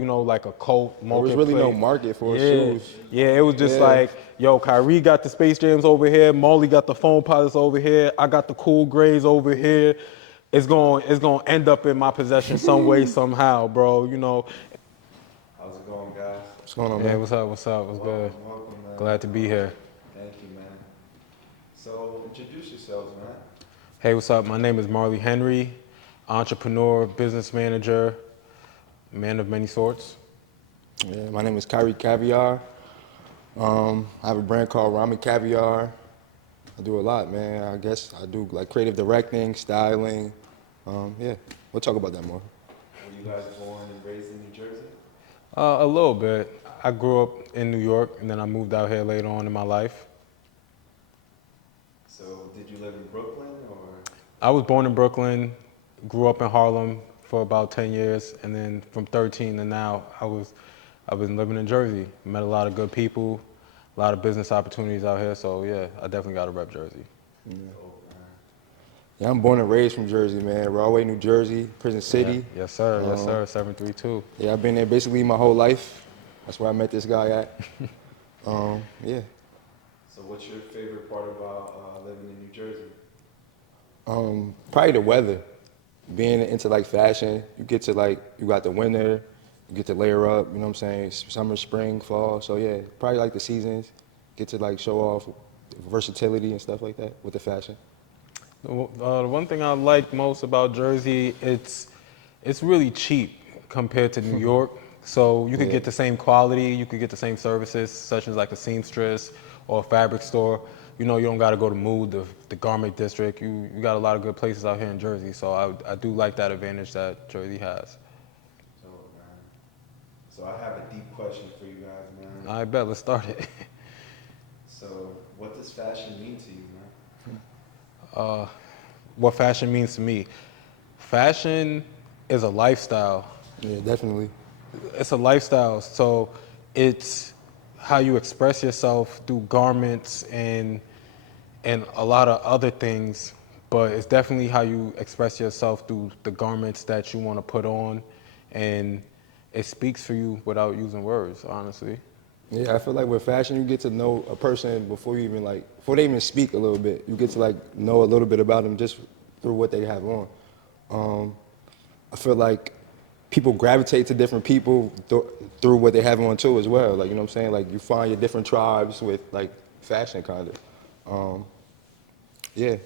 like a cult There was marketplace. really no market for shoes. Yeah, it was just Yeah. like, yo, Kyrie got the Space Jams over here, Molly got the Foam Pilots over here, I got the Cool Grays over here. It's going to end up in my possession some way, somehow, bro. How's it going, guys? What's going on, Yeah, man? what's up? What's good? Welcome, man. Glad to be here. Thank you, man. So, introduce yourselves, man. Hey, what's up? My name is Marley Henry, entrepreneur, business manager, man of many sorts. Yeah, my name is Kyrie Caviar. I have a brand called Ramen Caviar. I do a lot, man. I guess I do like creative directing, styling. Yeah, we'll talk about that more. Were you guys born and raised in New Jersey? A little bit. I grew up in New York, and then I moved out here later on in my life. So, did you live in Brooklyn or? I was born in Brooklyn, grew up in Harlem for about 10 years, and then from 13 to now, I've been living in Jersey. Met a lot of good people, a lot of business opportunities out here, so yeah, I definitely got to rep Jersey. Yeah, I'm born and raised from Jersey, man. Rahway, New Jersey, Prison City. Yeah. Yes, sir. Yes, sir. 732. Yeah, I've been there basically my whole life. That's where I met this guy at. Yeah. So, what's your favorite part about living in New Jersey? Probably the weather. Being into like fashion, you get to like, you got the winter, you get to layer up, you know what I'm saying? Summer, spring, fall. So yeah, probably like the seasons. Get to like show off versatility and stuff like that with the fashion. The one thing I like most about Jersey, it's really cheap compared to New York. So you could Yeah. get the same quality, you could get the same services, such as like a seamstress or a fabric store. You don't got to go to Mood, the garment district. You got a lot of good places out here in Jersey. So I do like that advantage that Jersey has. So, man. So, I have a deep question for you guys, man. I bet. Let's start it. So, what does fashion mean to you, man? What fashion means to me. Fashion is a lifestyle. Yeah, definitely. It's a lifestyle. So it's how you express yourself through garments and a lot of other things, but it's definitely how you express yourself through the garments that you want to put on, and it speaks for you without using words, honestly. Yeah, I feel like with fashion, you get to know a person before you even like, before they even speak a little bit. You get to like know a little bit about them just through what they have on. I feel like people gravitate to different people through what they have on too as well. Like, you know what I'm saying? Like you find your different tribes with like fashion kind of. Yeah,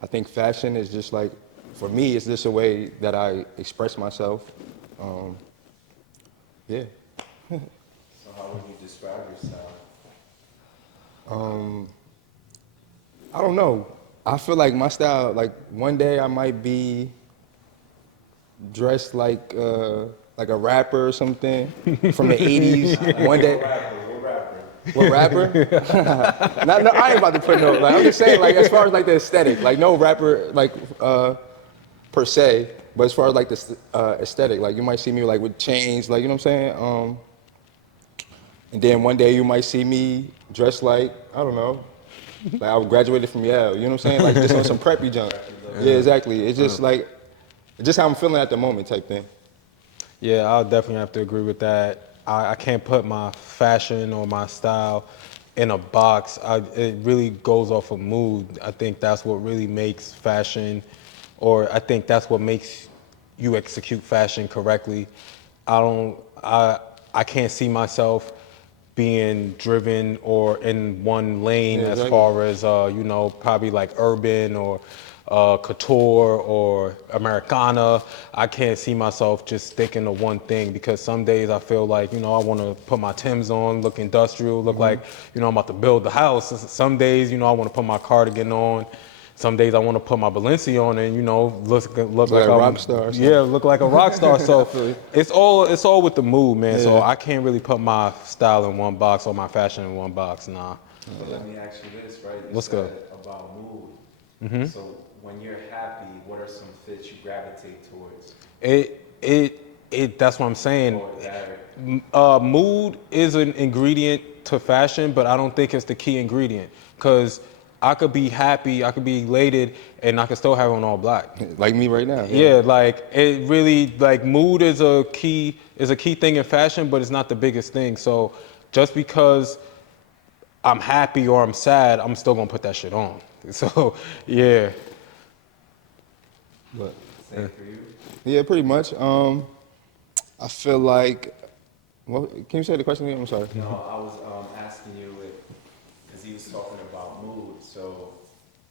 I think fashion is just like, for me, it's just a way that I express myself. Yeah. So, how would you describe yourself? I don't know. I feel like my style, like one day I might be dressed like a rapper or something from the 80s. One day. What rapper? What rapper? No, I ain't about to put no, like, I'm just saying, like, as far as like the aesthetic, like no rapper, like, per se, but as far as like the aesthetic, like you might see me like with chains, like, you know what I'm saying? And then one day you might see me dressed like, I don't know, like I graduated from Yale, you know what I'm saying? Like just on some preppy junk. Yeah, exactly. It's just like, it's just how I'm feeling at the moment type thing. Yeah, I'll definitely have to agree with that. I can't put my fashion or my style in a box. It really goes off of mood. I think that's what really makes fashion, or I think that's what makes you execute fashion correctly. I can't see myself being driven or in one lane Yeah, as exactly. far as probably like urban or couture or Americana. I can't see myself just sticking to one thing, because some days I feel like, I want to put my Timbs on, look industrial, look like, I'm about to build the house. Some days, I want to put my cardigan on. Some days I want to put my Balenci on and, look like a I'm, rock star or something. yeah, look like a rock star. So feel you. it's all with the mood, man. So Yeah. I can't really put my style in one box or my fashion in one box, nah. But let me ask you this, right? You What's said good? about mood. So, when you're happy, what are some fits you gravitate towards? That's what I'm saying. Or that, Mood is an ingredient to fashion, but I don't think it's the key ingredient. Because I could be happy, I could be elated, and I could still have on all black. Like me right now. Yeah, like it really like mood is a key thing in fashion, but it's not the biggest thing. So just because I'm happy or I'm sad, I'm still gonna put that shit on. So yeah. But Same for you? yeah, pretty much. I feel like. Well, can you say the question again? I'm sorry. No, I was asking you because he was talking about mood. So,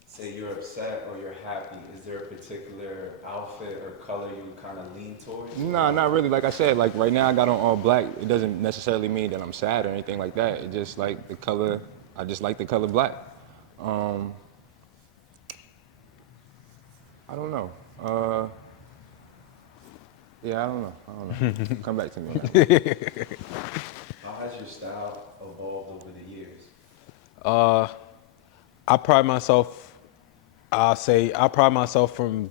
say you're upset or you're happy. Is there a particular outfit or color you kind of lean towards? Nah, not really. Like I said, like right now I got on all black. It doesn't necessarily mean that I'm sad or anything like that. It just like the color. I just like the color black. I don't know. Yeah, I don't know. Come back to me. How has your style evolved over the years? I pride myself, I pride myself from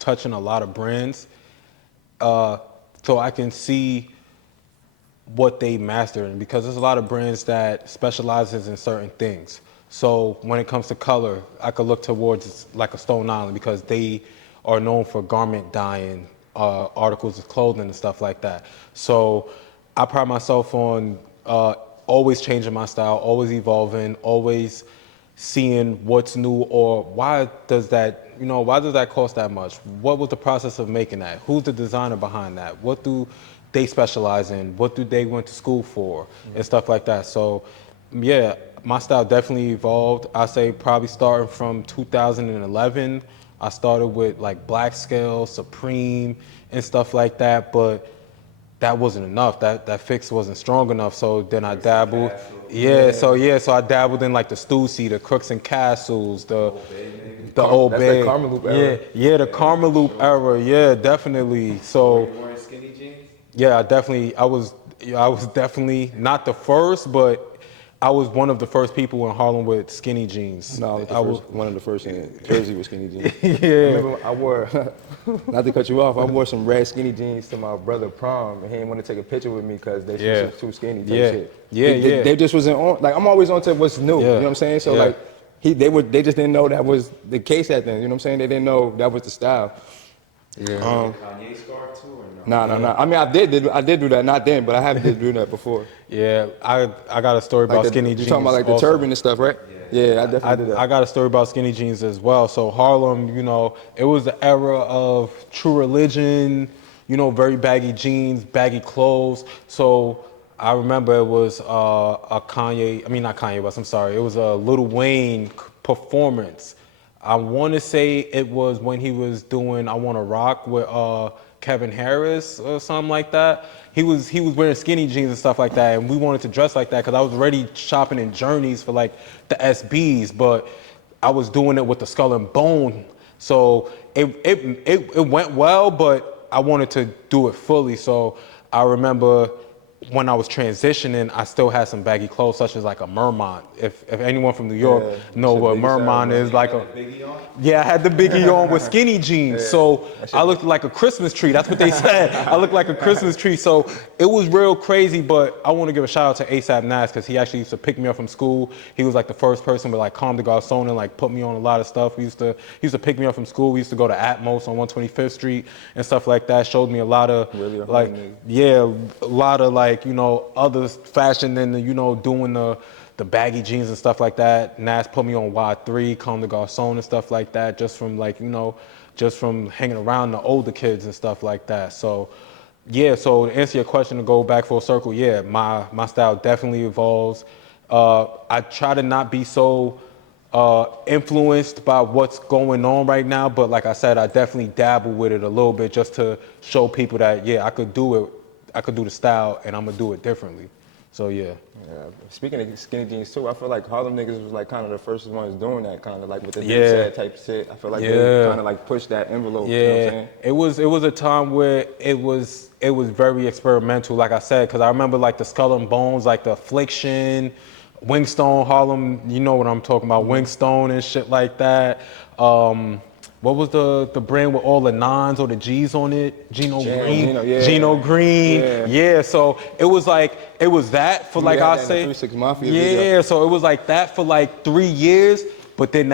touching a lot of brands, so I can see what they master in, because there's a lot of brands that specializes in certain things. So when it comes to color, I could look towards like a Stone Island because they are known for garment dyeing, articles of clothing and stuff like that. So I pride myself on always changing my style, always evolving, always seeing what's new, or why does that cost that much? What was the process of making that? Who's the designer behind that? What do they specialize in? What do they went to school for? And stuff like that. So yeah, my style definitely evolved. I say probably starting from 2011. I started with like Black Scale, Supreme, and stuff like that, but that wasn't enough. That fix wasn't strong enough. So then I dabbled. So I dabbled in like the Stussy, the Crooks and Castles, the Old That's Bay. like Karma Loop era. Yeah, the Karma Loop era. Yeah, definitely. Were So you wearing skinny jeans? yeah, I was definitely not the first, but I was one of the first people in Harlem with skinny jeans. No, I was one of the first in Jersey with skinny jeans. Yeah. I remember I wore, not to cut you off, I wore some red skinny jeans to my brother prom, and he didn't want to take a picture with me because they was too skinny. Type shit. They just wasn't on. Like I'm always on to what's new. You know what I'm saying? So like they just didn't know that was the case at then. You know what I'm saying? They didn't know that was the style. Yeah. Kanye scarf too or no? No. I mean, I did do that, not then, but I have did do that before. Yeah, I got a story about Like skinny jeans. You talking about like the also. turban and stuff, right? Yeah, I definitely did that. I got a story about skinny jeans as well. So Harlem, it was the era of True Religion, very baggy jeans, baggy clothes. So I remember it was a Kanye, I mean not Kanye West, I'm sorry. It was a Lil Wayne performance. I want to say it was when he was doing I Wanna Rock with Kevin Harris or something like that. He was wearing skinny jeans and stuff like that, and we wanted to dress like that because I was already shopping in Journeys for like the SBs, but I was doing it with the Skull and Bone. So it went well, but I wanted to do it fully. So I remember when I was transitioning, I still had some baggy clothes, such as like a Mermont. If anyone from New York know what Mermont is, like a I had the Biggie on with skinny jeans, so I looked like a Christmas tree. That's what they said. I looked like a Christmas tree, so it was real crazy. But I want to give a shout out to ASAP Nas because he actually used to pick me up from school. He was like the first person with like Comme des Garçons and like put me on a lot of stuff. He used to pick me up from school. We used to go to Atmos on 125th Street and stuff like that. Showed me a lot of a lot of like other fashion than doing the baggy jeans and stuff like that. Nas put me on Y3, Comme des Garçons and stuff like that, just from just from hanging around the older kids and stuff like that. So so to answer your question, to go back full circle, my style definitely evolves. I try to not be so influenced by what's going on right now, but like I said, I definitely dabble with it a little bit just to show people that I could do it. I could do the style, and I'm gonna do it differently. So yeah. Speaking of skinny jeans too, I feel like Harlem niggas was like kind of the first ones doing that, kind of like with the Dipset type shit. I feel like they kind of like pushed that envelope. You know what I'm saying? It was a time where it was very experimental, like I said, because I remember like the Skull and Bones, like the Affliction, Wingstone, Harlem. You know what I'm talking about, Wingstone and shit like that. What was the brand with all the nines or the G's on it? Gino Green. Yeah. So it was that for like I say. 3 6 Mafia video. So it was like that for like 3 years. but then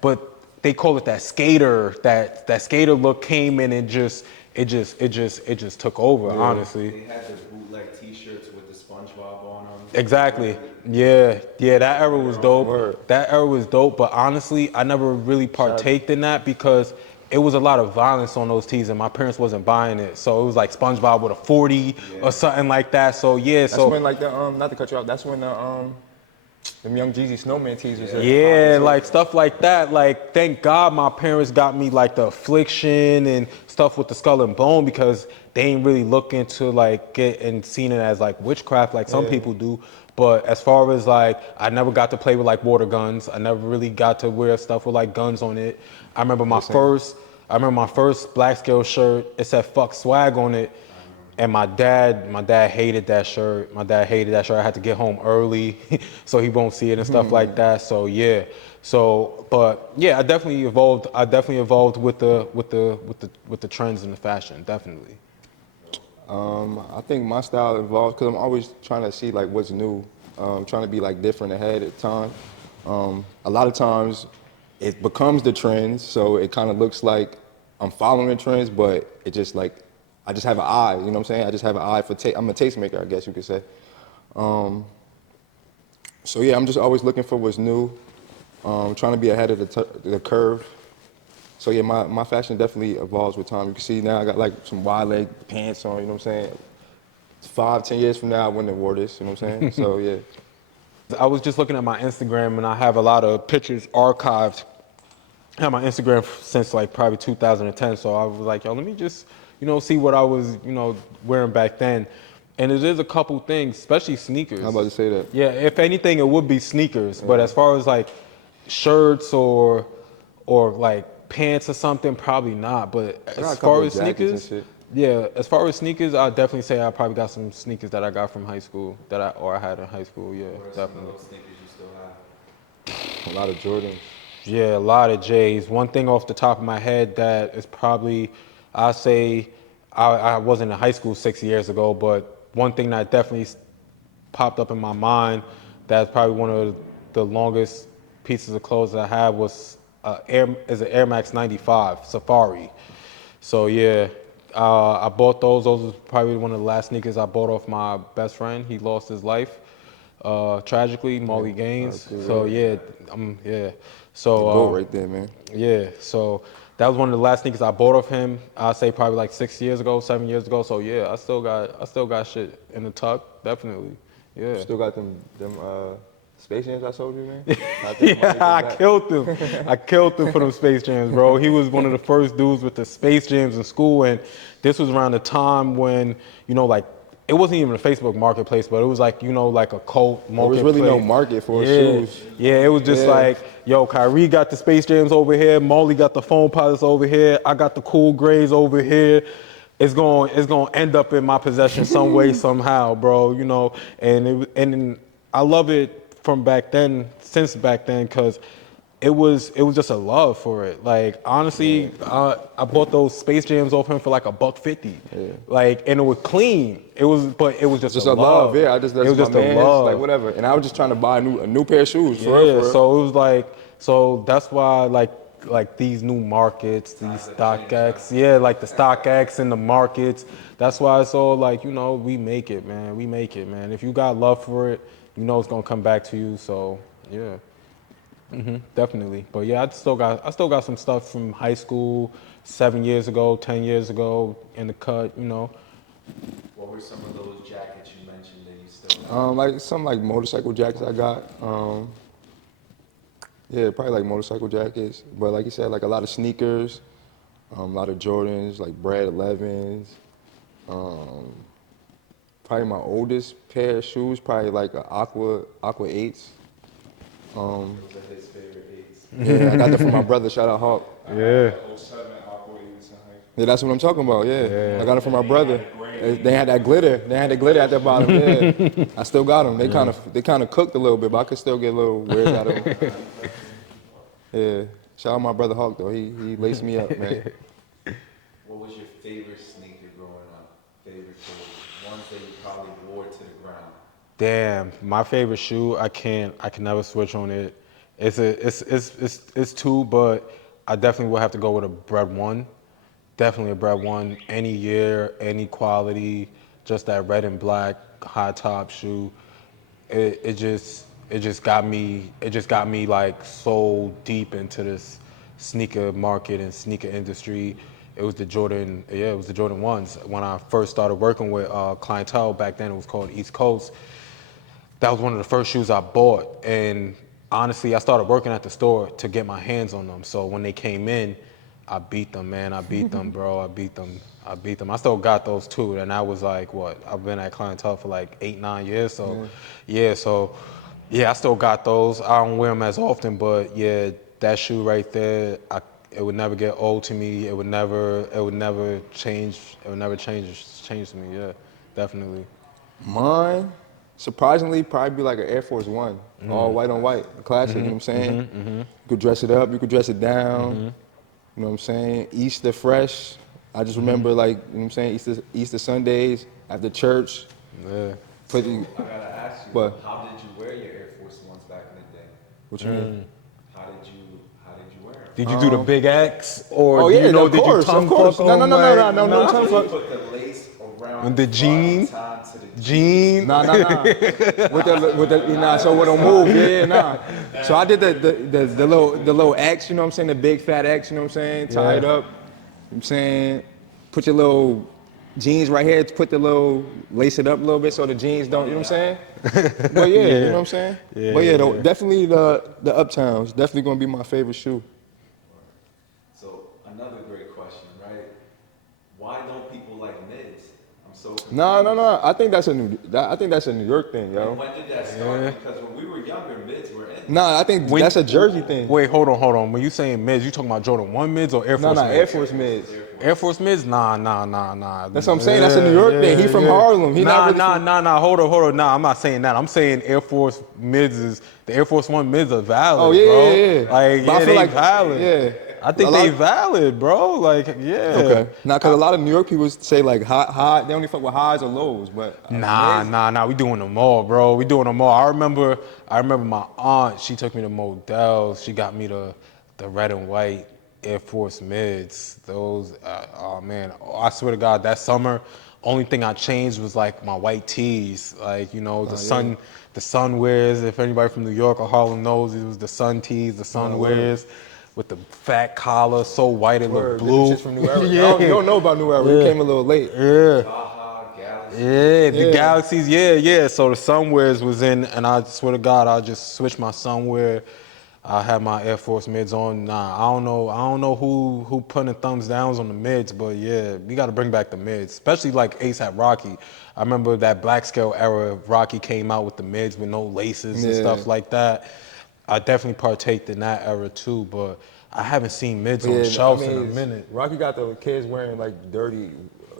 but they call it that skater, that skater look came in and it just took over, honestly. They had the bootleg T-shirts with the SpongeBob on them. Exactly. Yeah, that era was dope. Word. That era was dope, but honestly, I never really partaked in that because it was a lot of violence on those tees and my parents wasn't buying it. So it was like SpongeBob with a 40 or something like that. So yeah, That's so when like the not to cut you off. That's when them Young Jeezy Snowman teasers. yeah, like stuff like that. Like, thank God my parents got me like the Affliction and stuff with the skull and bone because they ain't really looking to like get and seen it as like witchcraft like some people do. But as far as like, I never got to play with like water guns. I never really got to wear stuff with like guns on it. I remember I remember my first black scale shirt. It said "fuck swag" on it. And my dad hated that shirt. My dad hated that shirt. I had to get home early so he won't see it and stuff like that. So yeah. So but yeah, I definitely evolved. I definitely evolved with the trends and the fashion, definitely. I think my style evolves because I'm always trying to see like what's new, trying to be like different ahead of time. A lot of times it becomes the trends, so it kind of looks like I'm following the trends, but it just like I just have an eye. You know what I'm saying? I just have an eye for taste. I'm a tastemaker, I guess you could say. So yeah, I'm just always looking for what's new, trying to be ahead of the curve. So yeah, my fashion definitely evolves with time. You can see now I got like some wide leg pants on, you know what I'm saying? 5, 10 years from now I wouldn't have wore this, you know what I'm saying? So yeah. I was just looking at my Instagram and I have a lot of pictures archived. I have my Instagram since like probably 2010. So I was like, yo, let me just, see what I was, wearing back then. And it is a couple things, especially sneakers. I'm about to say that. Yeah, if anything, it would be sneakers. But as far as like shirts or like pants or something, probably not. But got a as couple far of as jackets and sneakers, shit. yeah, as far as sneakers, I'd definitely say I probably got some sneakers that I got from high school I had in high school. Yeah, What are some of definitely. those sneakers you still have? A lot of Jordans. Yeah, a lot of J's. One thing off the top of my head that is probably, I say, I wasn't in high school 6 years ago, but one thing that definitely popped up in my mind that's probably one of the longest pieces of clothes I had was an Air Max 95 Safari. So yeah, I bought those. Those was probably one of the last sneakers I bought off my best friend. He lost his life tragically, Molly Gaines. So yeah, yeah. So The GOAT right there, man. yeah, so that was one of the last sneakers I bought of him. I'd say probably like 6 years ago, 7 years ago. So yeah, I still got shit in the tuck, definitely. Yeah. Still got them Space Jams I sold you, man? Yeah, I killed him. I killed him for them Space Jams, bro. He was one of the first dudes with the Space Jams in school, and this was around the time when, like, it wasn't even a Facebook marketplace, but it was like, like a cult There was marketplace. really no market for Yeah, shoes. yeah, it was just Yeah. like, yo, Kyrie got the Space Jams over here, Molly got the Foam Pilots over here, I got the Cool Grays over here. It's going to end up in my possession some way, somehow, bro. And I love it from back then, since back then, because it was just a love for it. Like honestly, I bought those Space Jams off him for like $150. Like, and it was clean. It was just Just a a love, yeah. It That's was just my a man's, love. like whatever. And I was just trying to buy a new pair of shoes, for Yeah, real, for real. so it was like, that's why like these new markets, these StockX, yeah, like the StockX and the markets. That's why it's all like, we make it, man. We make it, man. If you got love for it, it's gonna come back to you. So yeah, definitely. But yeah, I still got some stuff from high school, 7 years ago, 10 years ago in the cut. What were some of those jackets you mentioned that you still have? Like some like motorcycle jackets I got. Yeah, probably like motorcycle jackets. But like you said, like a lot of sneakers, a lot of Jordans, like Brad 11s. Probably my oldest pair of shoes, probably like a Aqua 8s. Those are his favorite eights. Yeah, I got that from my brother. Shout out Hawk. Yeah. Yeah, that's what I'm talking about. Yeah, I got it from my brother. They had that glitter. They had the glitter at the bottom. Yeah, I still got them. They kind of cooked a little bit, but I could still get a little weird out of them. Yeah, shout out my brother Hawk though. He laced me up, man. What was your favorite sneaker growing up? Favorite shoe? Ones that you probably wore to the ground. Damn, my favorite shoe, I can never switch on it. It's two, but I definitely would have to go with a bread one. Definitely a bread one. Any year, any quality, just that red and black high top shoe. It just got me like so deep into this sneaker market and sneaker industry. It was the Jordan ones. When I first started working with Clientele back then, it was called East Coast. That was one of the first shoes I bought. And honestly, I started working at the store to get my hands on them. So when they came in, I beat them, man. I beat them, bro. I beat them. I beat them. I still got those too. And I was like, what? I've been at Clientele for like 8, 9 years. So, yeah, I still got those. I don't wear them as often, but yeah, that shoe right there, it would never get old to me. It would never change. It would never change to me. Yeah, definitely. Mine, surprisingly, probably be like an Air Force One, all white on white, a classic. You know what I'm saying? You could dress it up, you could dress it down. You know what I'm saying? Easter fresh. I just remember like, you know what I'm saying, Easter Sundays after church. Yeah. Put So the, I gotta ask you, but how did you wear your Air Force Ones back in the day? what you mean? How did you wear them? Did you do the big X, or Oh do yeah, you know? of Did you course, tongue of course. fuck No, no, them? no, no, Like, no, no, nah? tongue fuck. Put the lace around And the jean, time to the jean. Nah. With the nah, so with a move, yeah, nah. So I did the little X, you know what I'm saying, the big fat X, you know what I'm saying, tie it Yeah. up. You know what I'm saying, put your little jeans right here, put the little lace it up a little bit so the jeans don't, you know what I'm saying? But yeah, you know what I'm saying? Yeah, But yeah, yeah. definitely the Uptowns, definitely gonna be my favorite shoe. So another great question, right? Why don't people like mids? I'm so confused. No. I think that's a New York thing, yo. When did that start? Because when we were younger, mids were in. Nah, I think that's a Jersey thing. Wait, hold on. When you saying mids, you talking about Jordan 1 mids or Air No, Force no, mids? Air Force mids. Air Force mids? Nah. That's what I'm saying. That's a New York thing. He from Harlem. He not really from- Nah. Hold on. Nah, I'm not saying that. I'm saying Air Force mids is the Air Force One mids are valid, Oh yeah, bro. yeah. Like, But I yeah, feel they like valid. yeah. I think A lot- they valid, bro. Like, yeah. Okay. Now, cause a lot of New York people say like high, they only fuck with highs or lows, but Nah. We doing them all, bro. We doing them all. I remember my aunt. She took me to Modell's. She got me the red and white Air Force mids. Those, oh man, I swear to God, that summer, only thing I changed was like my white tees. Like, you know, the sun wears. If anybody from New York or Harlem knows, it was the sun tees, the sun wears. With the fat collar, so white it Word, looked blue. shit's from New Era. Yeah. You don't know about New Era. You came a little late. Yeah. Baja, Galaxy. Yeah, the Yeah. Galaxies, yeah. So the sunwears was in, and I swear to God, I just switched my sunwear. I had my Air Force mids on. Nah, I don't know who putting thumbs downs on the mids, but yeah, we got to bring back the mids, especially like ASAP Rocky. I remember that black scale era. Rocky came out with the mids with no laces and Yeah. stuff like that. I definitely partaked in that era too, but I haven't seen mids on the shelf in a minute. Rocky got the kids wearing like dirty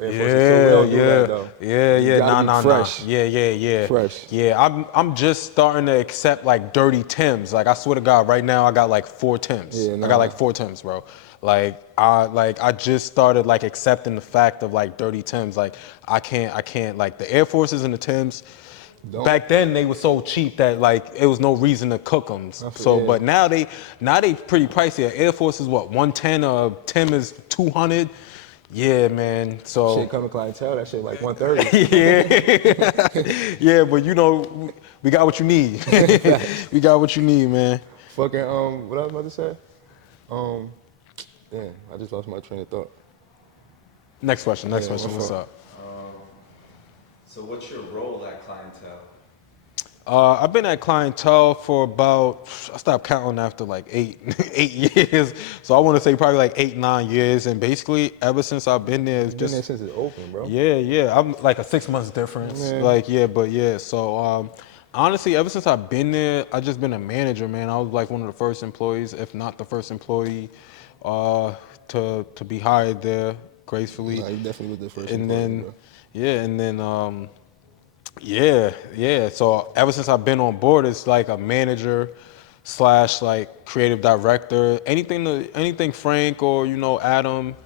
Air Forces too. We don't do that though. You Yeah. gotta be fresh. Yeah. Fresh. Yeah, I'm just starting to accept like dirty Tims. Like I swear to God, right now I got like 4 Tims. Yeah, I nah. got like 4 Tims, bro. I just started like accepting the fact of like dirty Tims. Like I can't like the Air Forces and the Tims. Back then they were so cheap that like it was no reason to cook them. So, yeah. but now they pretty pricey. An Air Force is what 110, a Tim is 200. Yeah, man. So Shit coming clientele, that shit like 130. yeah, but you know, we got what you need. We got what you need, man. Fucking what I was about to say? Damn, I just lost my train of thought. Next question. Yeah, What's up? So what's your role at Clientele? I've been at Clientele for about, I stopped counting after like 8 years. So I want to say probably like 8, 9 years. And basically ever since I've been there, it's Been there just, since it's open, bro. yeah. I'm like a 6 months difference. Yeah. Like, yeah, but yeah. So honestly, ever since I've been there, I just been a manager, man. I was like one of the first employees, if not the first employee, to be hired there gracefully. Nah, you definitely was the first And employee, then, bro. yeah. So ever since I've been on board, it's like a manager slash like creative director. Anything Frank or you know Adam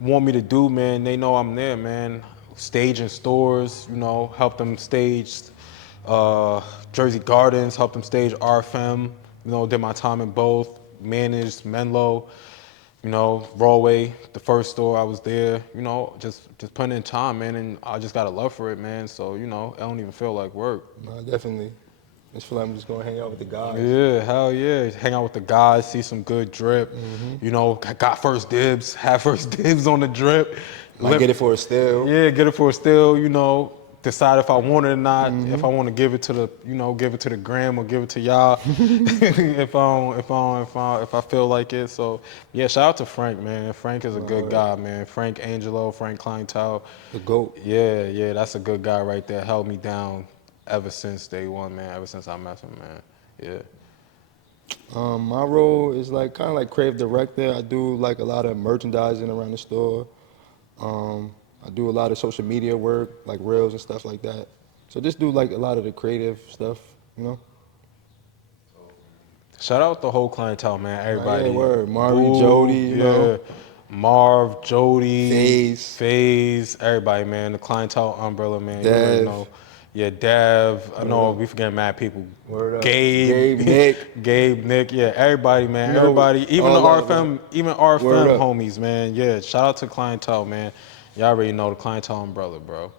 want me to do, man, they know I'm there, man. Stage in stores, you know, help them stage Jersey Gardens, help them stage RFM, You know, did my time in both, managed Menlo, you know, Broadway, the first store I was there, you know, just putting in time, man, and I just got a love for it, man. So, you know, I don't even feel like work. No, definitely. I just feel like I'm just gonna hang out with the guys. Yeah, hell yeah. Hang out with the guys, see some good drip. You know, got first dibs, have first dibs on the drip. Might get it for a steal. Yeah, get it for a steal, you know. Decide if I want it or not. If I want to give it to the, you know, give it to the gram or give it to y'all. If I feel like it. So yeah, shout out to Frank, man. Frank is a good guy, man. Frank Angelo, Frank Clientele. The GOAT. Yeah, that's a good guy right there. Held me down ever since day one, man. Ever since I met him, man. Yeah. My role is like kind of like creative director. I do like a lot of merchandising around the store. I do a lot of social media work, like reels and stuff like that. So just do like a lot of the creative stuff, you know. Shout out the whole clientele, man. Everybody. Yeah, word. Marvin, Boo, Jody, you know. Marv, Jody, FaZe. everybody, man. The clientele umbrella, man. You already Dev. know. Yeah, Dev. I know we forgetting mad people. Word up. Gabe, Gabe, Nick. Gabe, Nick. Yeah, everybody, man. You know, Everybody. Even the all of RFM, even Word RFM up. homies, man. Yeah. Shout out to clientele, man. Y'all already know the clientele umbrella, bro.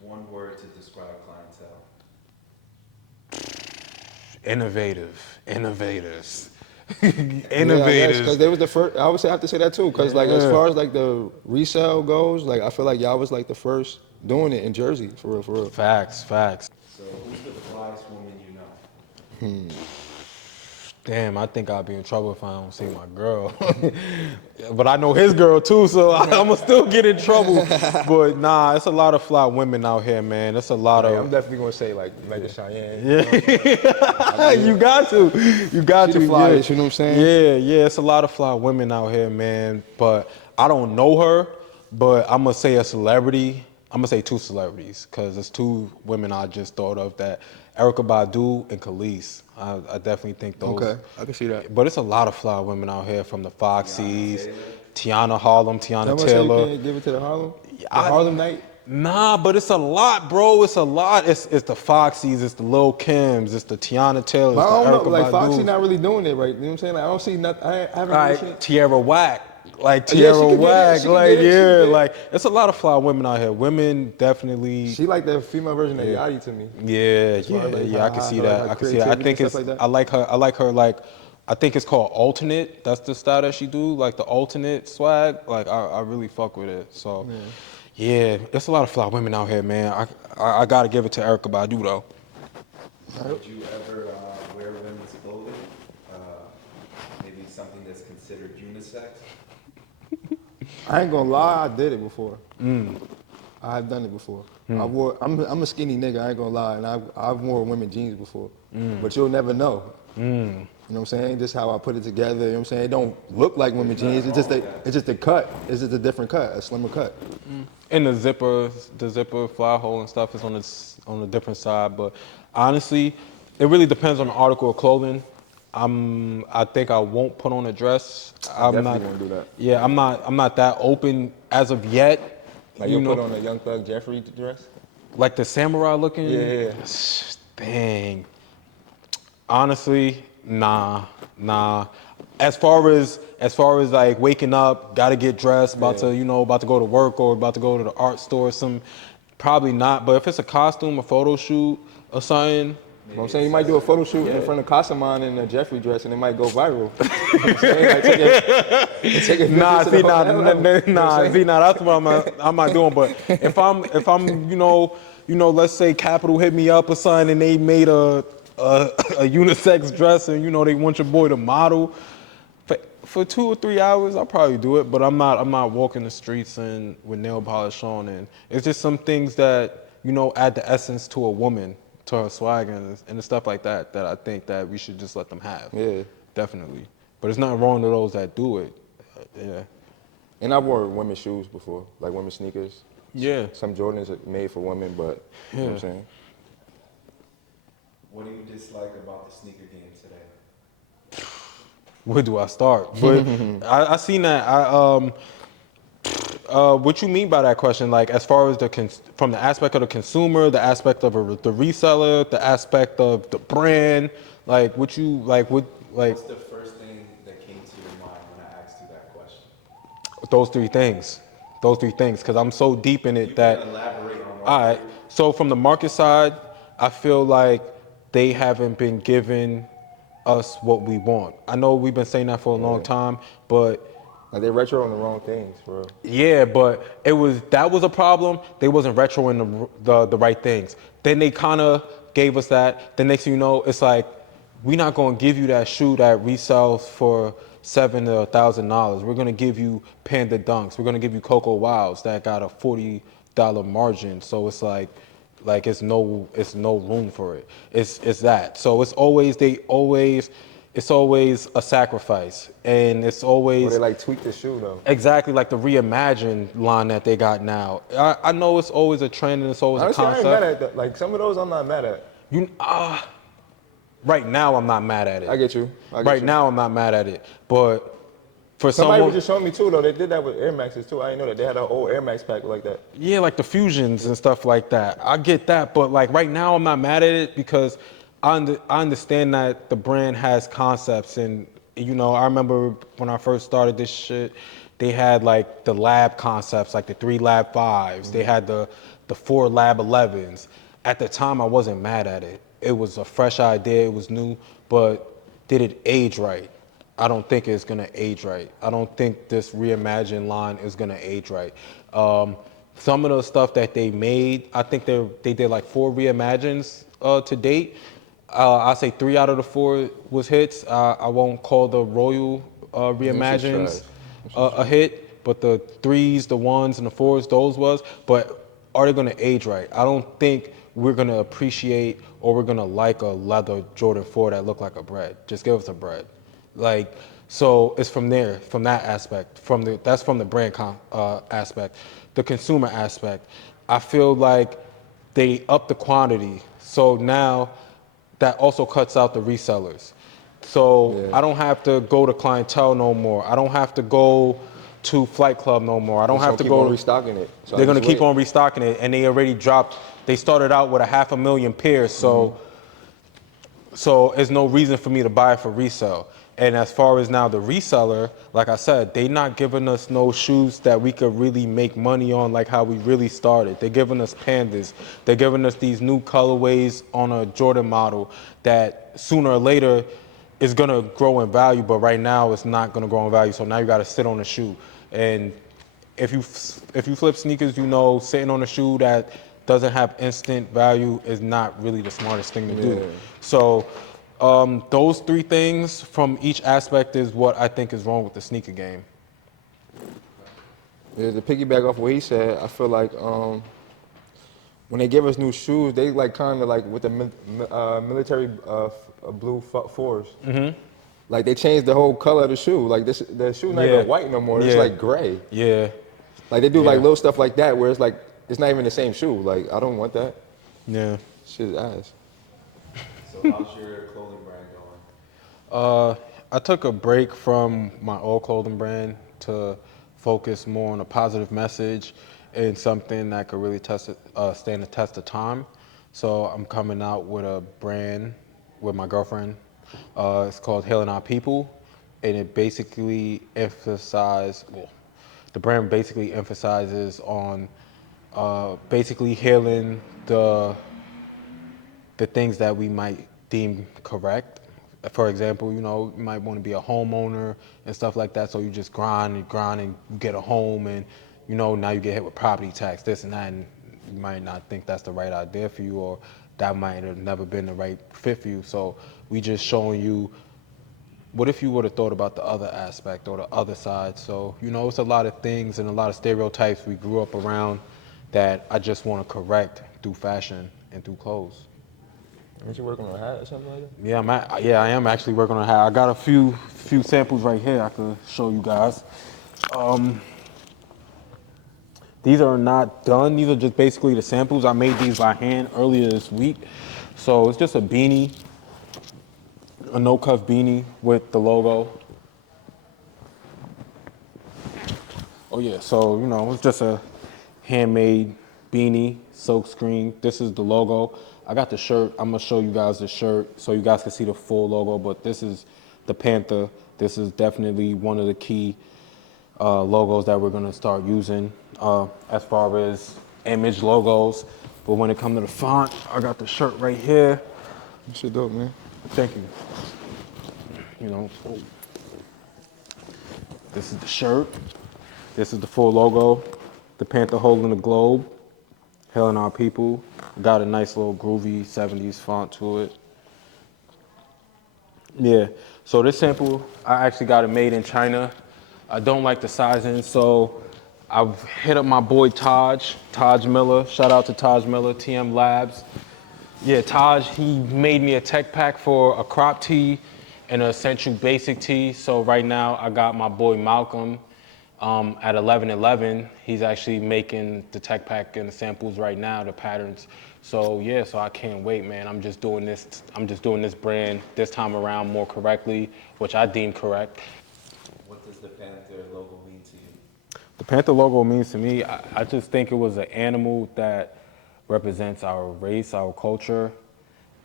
One word to describe clientele. Innovative. Innovators. Innovators. Because they was the first. I would say I have to say that too. Because like as Yeah. far as like the resale goes, like I feel like y'all was like the first doing it in Jersey for real, for real. Facts. So who's the flyest woman you know? Damn, I think I'll be in trouble if I don't see my girl. But I know his girl too, so I'm gonna still get in trouble. But nah, it's a lot of fly women out here, man. It's a lot Like, of. I'm definitely gonna say like Megan Cheyenne. Yeah, you got to. You got She to. the flyest, you know what I'm saying? Yeah, it's a lot of fly women out here, man. But I don't know her, but I'm gonna say a celebrity. I'm gonna say two celebrities, because there's two women I just thought of that Erykah Badu and Khalees. I definitely think those. Okay, I can see that. But it's a lot of fly women out here, from the Foxies, Tiana Harlem, Tiana Someone say you Taylor. can't give it to the Harlem? The I- Harlem night? Nah, but it's a lot, bro. It's a lot. It's the Foxies, it's the Lil Kims, it's the Tiana Taylors, But I the don't know, Erykah like Badus. Foxy not really doing it right. You know what I'm saying? Like I don't see nothing. I haven't All really seen right, it. Tierra Whack. Like Yeah, she Tierra could get it, Whack. she could Like, get it, she could yeah, get it. like it's a lot of fly women out here. Women definitely. She like the female version of Yachty to me. Yeah, far as, like, yeah. I can her- see her, that. like, I can see that. I creativity think and it's. stuff like that. I like her. I like her. Like, I think it's called alternate. That's the style that she do. Like the alternate swag. Like I really fuck with it. So, yeah, it's a lot of fly women out here, man. I gotta give it to Erykah Badu though. Would you ever wear women's clothing? Maybe something that's considered unisex? I ain't gonna lie, I did it before. I have done it before. I'm a skinny nigga, I ain't gonna lie, and I've worn women's jeans before. But you'll never know. You know what I'm saying? Just how I put it together, you know what I'm saying? It don't look like women's jeans, it's just a cut. It's just a different cut, a slimmer cut. And the zipper fly hole and stuff is on the different side. But honestly, it really depends on the article of clothing. I think I won't put on a dress. I'm definitely not won't do that. Yeah, I'm not that open as of yet. Like you you'll know, put on a Young Thug Jeffrey dress? like the samurai looking. Yeah. Dang. Honestly, nah. As far as like waking up, gotta get dressed, about to go to work or about to go to the art store, probably not. But if it's a costume, a photo shoot, or something. You know what I'm saying? You might do a photo shoot in front of Casamon in a Jeffrey dress and it might go viral. You know what I'm saying? Like, take a Nah, picture to see, the nah, hotel level. You know what I'm saying? that's what I'm not doing. But if I'm, let's say Capital hit me up or something, and they made a unisex dress, and they want your boy to model for 2 or 3 hours, I'll probably do it. But I'm not walking the streets and with nail polish on, and it's just some things that add the essence to a woman, to her swag and the stuff like that I think that we should just let them have. Yeah. Definitely. But it's not wrong to those that do it. Yeah. And I've worn women's shoes before, like women's sneakers. Yeah. Some Jordans are made for women, but you know what I'm Yeah. saying? What do you dislike about the sneaker game today? Where do I start? But I seen that. what you mean by that question? Like, as far as from the aspect of the consumer, the aspect of the reseller, the aspect of the brand, like, what you like? What like What's the first thing that came to your mind when I asked you that question? those three things? Those three things, because I'm so deep in You it can that. elaborate on All all right. three. So from the market side, I feel like they haven't been giving us what we want. I know we've been saying that for a long Yeah. time, but Like they retro on the wrong things, for real. yeah, but that was a problem. They wasn't retroing the right things. Then they kind of gave us that. The next thing you know, it's like we're not gonna give you that shoe that resells for $7,000 to $1,000. We're gonna give you Panda Dunks. We're gonna give you Coco Wows that got a $40 margin. So it's like it's no room for it. It's that. So it's always a sacrifice, and it's Or they always. like tweak the shoe though. Exactly, like the reimagined line that they got now. I know it's always a trend and it's always a Honestly, I ain't mad concept. at that. Like some of those, I'm not mad at. You right now I'm not mad at I it. get you. I get Right you. now I'm not mad at it. But for Somebody was someone, just showing me too though. They did that with Air Maxes too. I didn't know that they had an old Air Max pack like that. yeah, like the fusions and stuff like that. I get that, but like right now I'm not mad at it because I understand that the brand has concepts, and I remember when I first started this shit, they had like the lab concepts, like the 3 lab 5s. They had the 4 lab 11s. At the time I wasn't mad at it. It was a fresh idea, it was new, but did it age right? I don't think it's gonna age right. I don't think this reimagined line is gonna age right. Some of the stuff that they made, I think they did like 4 reimagines to date. I'll say 3 out of the 4 was hits. I won't call the Royal Them shit's trash. reimagines Them shit's a trash. hit, but the 3s, the 1s, and the 4s, those was. But are they gonna age right? I don't think we're gonna appreciate or we're gonna like a leather Jordan 4 that look like a bread. Just give us a bread. Like, so it's from there, from that aspect, that's from the brand aspect. The consumer aspect, I feel like they up the quantity, so now that also cuts out the resellers. So Yeah. I don't have to go to Clientele no more. I don't have to go to Flight Club no more. I They don't just have gonna to keep on go. restocking it. So I They're just gonna keep wait. on restocking it, and they already dropped. They started out with 500,000 pairs, so there's no reason for me to buy it for resale. And as far as now the reseller, like I said, they not giving us no shoes that we could really make money on like how we really started. They're giving us pandas. They're giving us these new colorways on a Jordan model that sooner or later is gonna grow in value, but right now it's not gonna grow in value. So now you gotta sit on the shoe. And if you flip sneakers, sitting on a shoe that doesn't have instant value is not really the smartest thing to do. Yeah. So those 3 things from each aspect is what I think is wrong with the sneaker game. Yeah, to piggyback off what he said, I feel like when they give us new shoes, they like kind of like with the military blue 4s. Mm-hmm. Like they changed the whole color of the shoe. Like the shoe not Yeah. even white no more. It's Yeah. like gray. Yeah, Like they do Yeah. like little stuff like that where it's like it's not even the same shoe. Like I don't want that. yeah. Shit's ass. So how's your clothing brand going? I took a break from my old clothing brand to focus more on a positive message and something that could really stand the test of time. So I'm coming out with a brand with my girlfriend. It's called Hailing Our People, and it basically the brand basically emphasizes on basically hailing the things that we might deem correct. For example, you might want to be a homeowner and stuff like that, so you just grind and you get a home, and now you get hit with property tax, this and that, and you might not think that's the right idea for you, or that might have never been the right fit for you. So we just showing you, what if you would have thought about the other aspect or the other side? So, it's a lot of things and a lot of stereotypes we grew up around that I just want to correct through fashion and through clothes. Aren't you working on a hat or something like that? I am actually working on a hat. I got a few samples right here I could show you guys. These are not done. These are just basically the samples. I made these by hand earlier this week. So it's just a beanie, a no-cuff beanie with the logo. Oh yeah, so it's just a handmade beanie, silk screen. This is the logo. I got the shirt. I'm gonna show you guys the shirt so you guys can see the full logo. But this is the Panther. This is definitely one of the key logos that we're gonna start using as far as image logos. But when it comes to the font, I got the shirt right here. That shit dope, man. Thank you. Oh, this is the shirt. This is the full logo. The Panther holding the globe, hailing our people. Got a nice little groovy 70s font to it. Yeah, so this sample, I actually got it made in China. I don't like the sizing, so I've hit up my boy Taj Miller. Shout out to Taj Miller, TM Labs. Yeah, Taj, he made me a tech pack for a crop tee and an essential basic tee. So right now I got my boy Malcolm at 1111. He's actually making the tech pack and the samples right now, the patterns. So yeah, so I can't wait, man. I'm just doing this brand this time around more correctly, which I deem correct. What does the Panther logo mean to you? The Panther logo means to me, I just think it was an animal that represents our race, our culture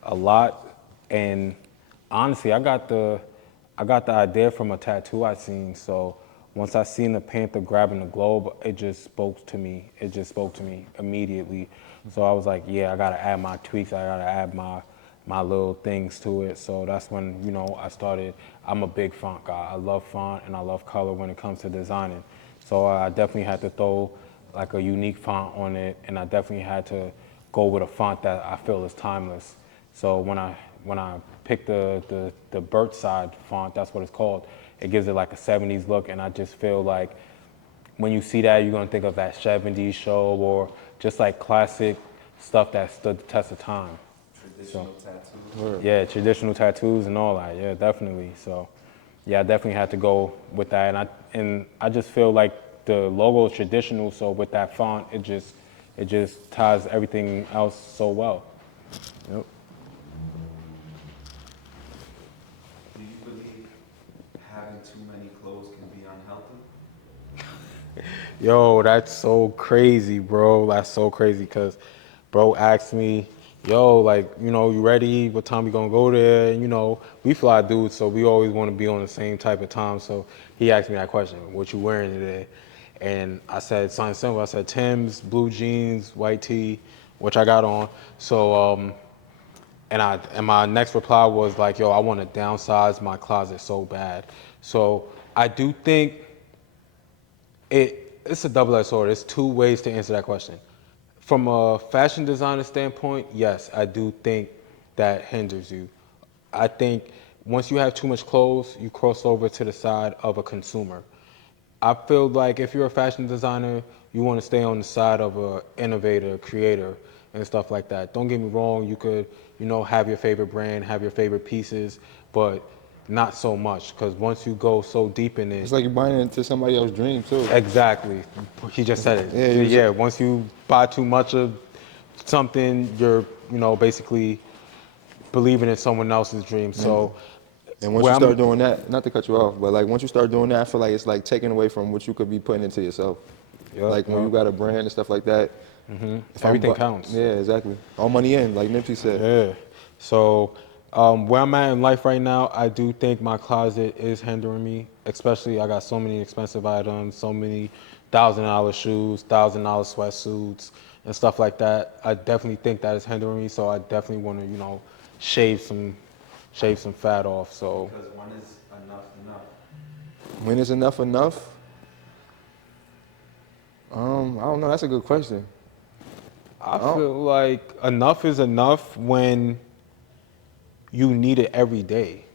a lot. And honestly, I got the idea from a tattoo I seen. So once I seen the Panther grabbing the globe, it just spoke to me. It just spoke to me immediately. So I was like, yeah, I gotta add my tweaks. I gotta add my little things to it. So that's when, I started. I'm a big font guy. I love font and I love color when it comes to designing. So I definitely had to throw like a unique font on it, and I definitely had to go with a font that I feel is timeless. So when I picked the Burt side font, that's what it's called. It gives it like a 70s look, and I just feel like when you see that, you're gonna think of that 70s show or just like classic stuff that stood the test of time. Traditional So, tattoos? yeah, traditional tattoos and all that. Yeah, definitely. So, yeah, I definitely had to go with that, and I just feel like the logo is traditional. So with that font, it just ties everything else so well. Yep. Do you believe having too many clothes can be unhealthy? Yo, that's so crazy, bro. That's so crazy because bro asked me, yo, like, you ready? What time we gonna go there? And, we fly dudes, so we always want to be on the same type of time. So he asked me that question, what you wearing today? And I said something simple. I said Tim's, blue jeans, white tee, which I got on. So, and my next reply was like, yo, I want to downsize my closet so bad. So I do think it's a double-edged sword. There's two ways to answer that question. From a fashion designer standpoint, yes, I do think that hinders you. I think once you have too much clothes, you cross over to the side of a consumer. I feel like if you're a fashion designer, you want to stay on the side of a innovator, creator, and stuff like that. Don't get me wrong, you could, have your favorite brand, have your favorite pieces, but not so much, because once you go so deep in It's it, like you're buying into somebody else's dream too. exactly. He just said it. Yeah, Yeah, once you buy too much of something, you're, basically believing in someone else's dream. So and once where you I'm, start doing that, not to cut you off, but like once you start doing that, I feel like it's like taking away from what you could be putting into yourself. yep, Like when you yep. got a brand and stuff like that. If I'm Everything counts. yeah, exactly. All money in, like Nipsey said. Yeah. So where I'm at in life right now, I do think my closet is hindering me. Especially, I got so many expensive items, so many $1,000 shoes, $1,000 sweatsuits, and stuff like that. I definitely think that is hindering me. So I definitely want to, shave some fat off. So Because when is enough enough? When is enough enough? I don't know. That's a good question. I Oh, feel like enough is enough when you need it every day.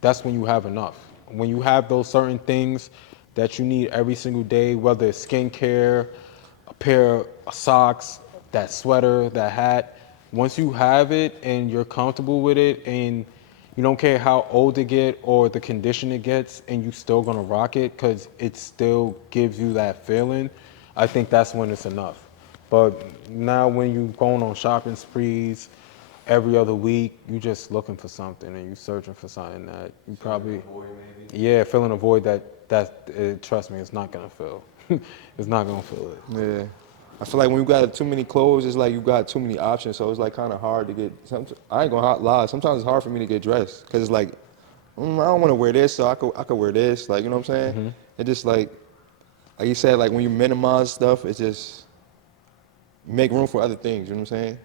That's when you have enough. When you have those certain things that you need every single day, whether it's skincare, a pair of socks, that sweater, that hat, once you have it and you're comfortable with it and you don't care how old it get or the condition it gets and you still gonna rock it because it still gives you that feeling, I think that's when it's enough. But now when you going on shopping sprees, every other week, you just looking for something and you searching for something that you probably, Void maybe? yeah, filling a void that trust me, it's not gonna fill. is not gonna feel it. Yeah. I feel like when you got too many clothes, it's like you got too many options. So it's like kind of hard to get. I ain't gonna lie. Sometimes it's hard for me to get dressed because it's like I don't want to wear this, so I could wear this. Like you know what I'm saying? It just like you said, like when you minimize stuff, it just make room for other things. You know what I'm saying?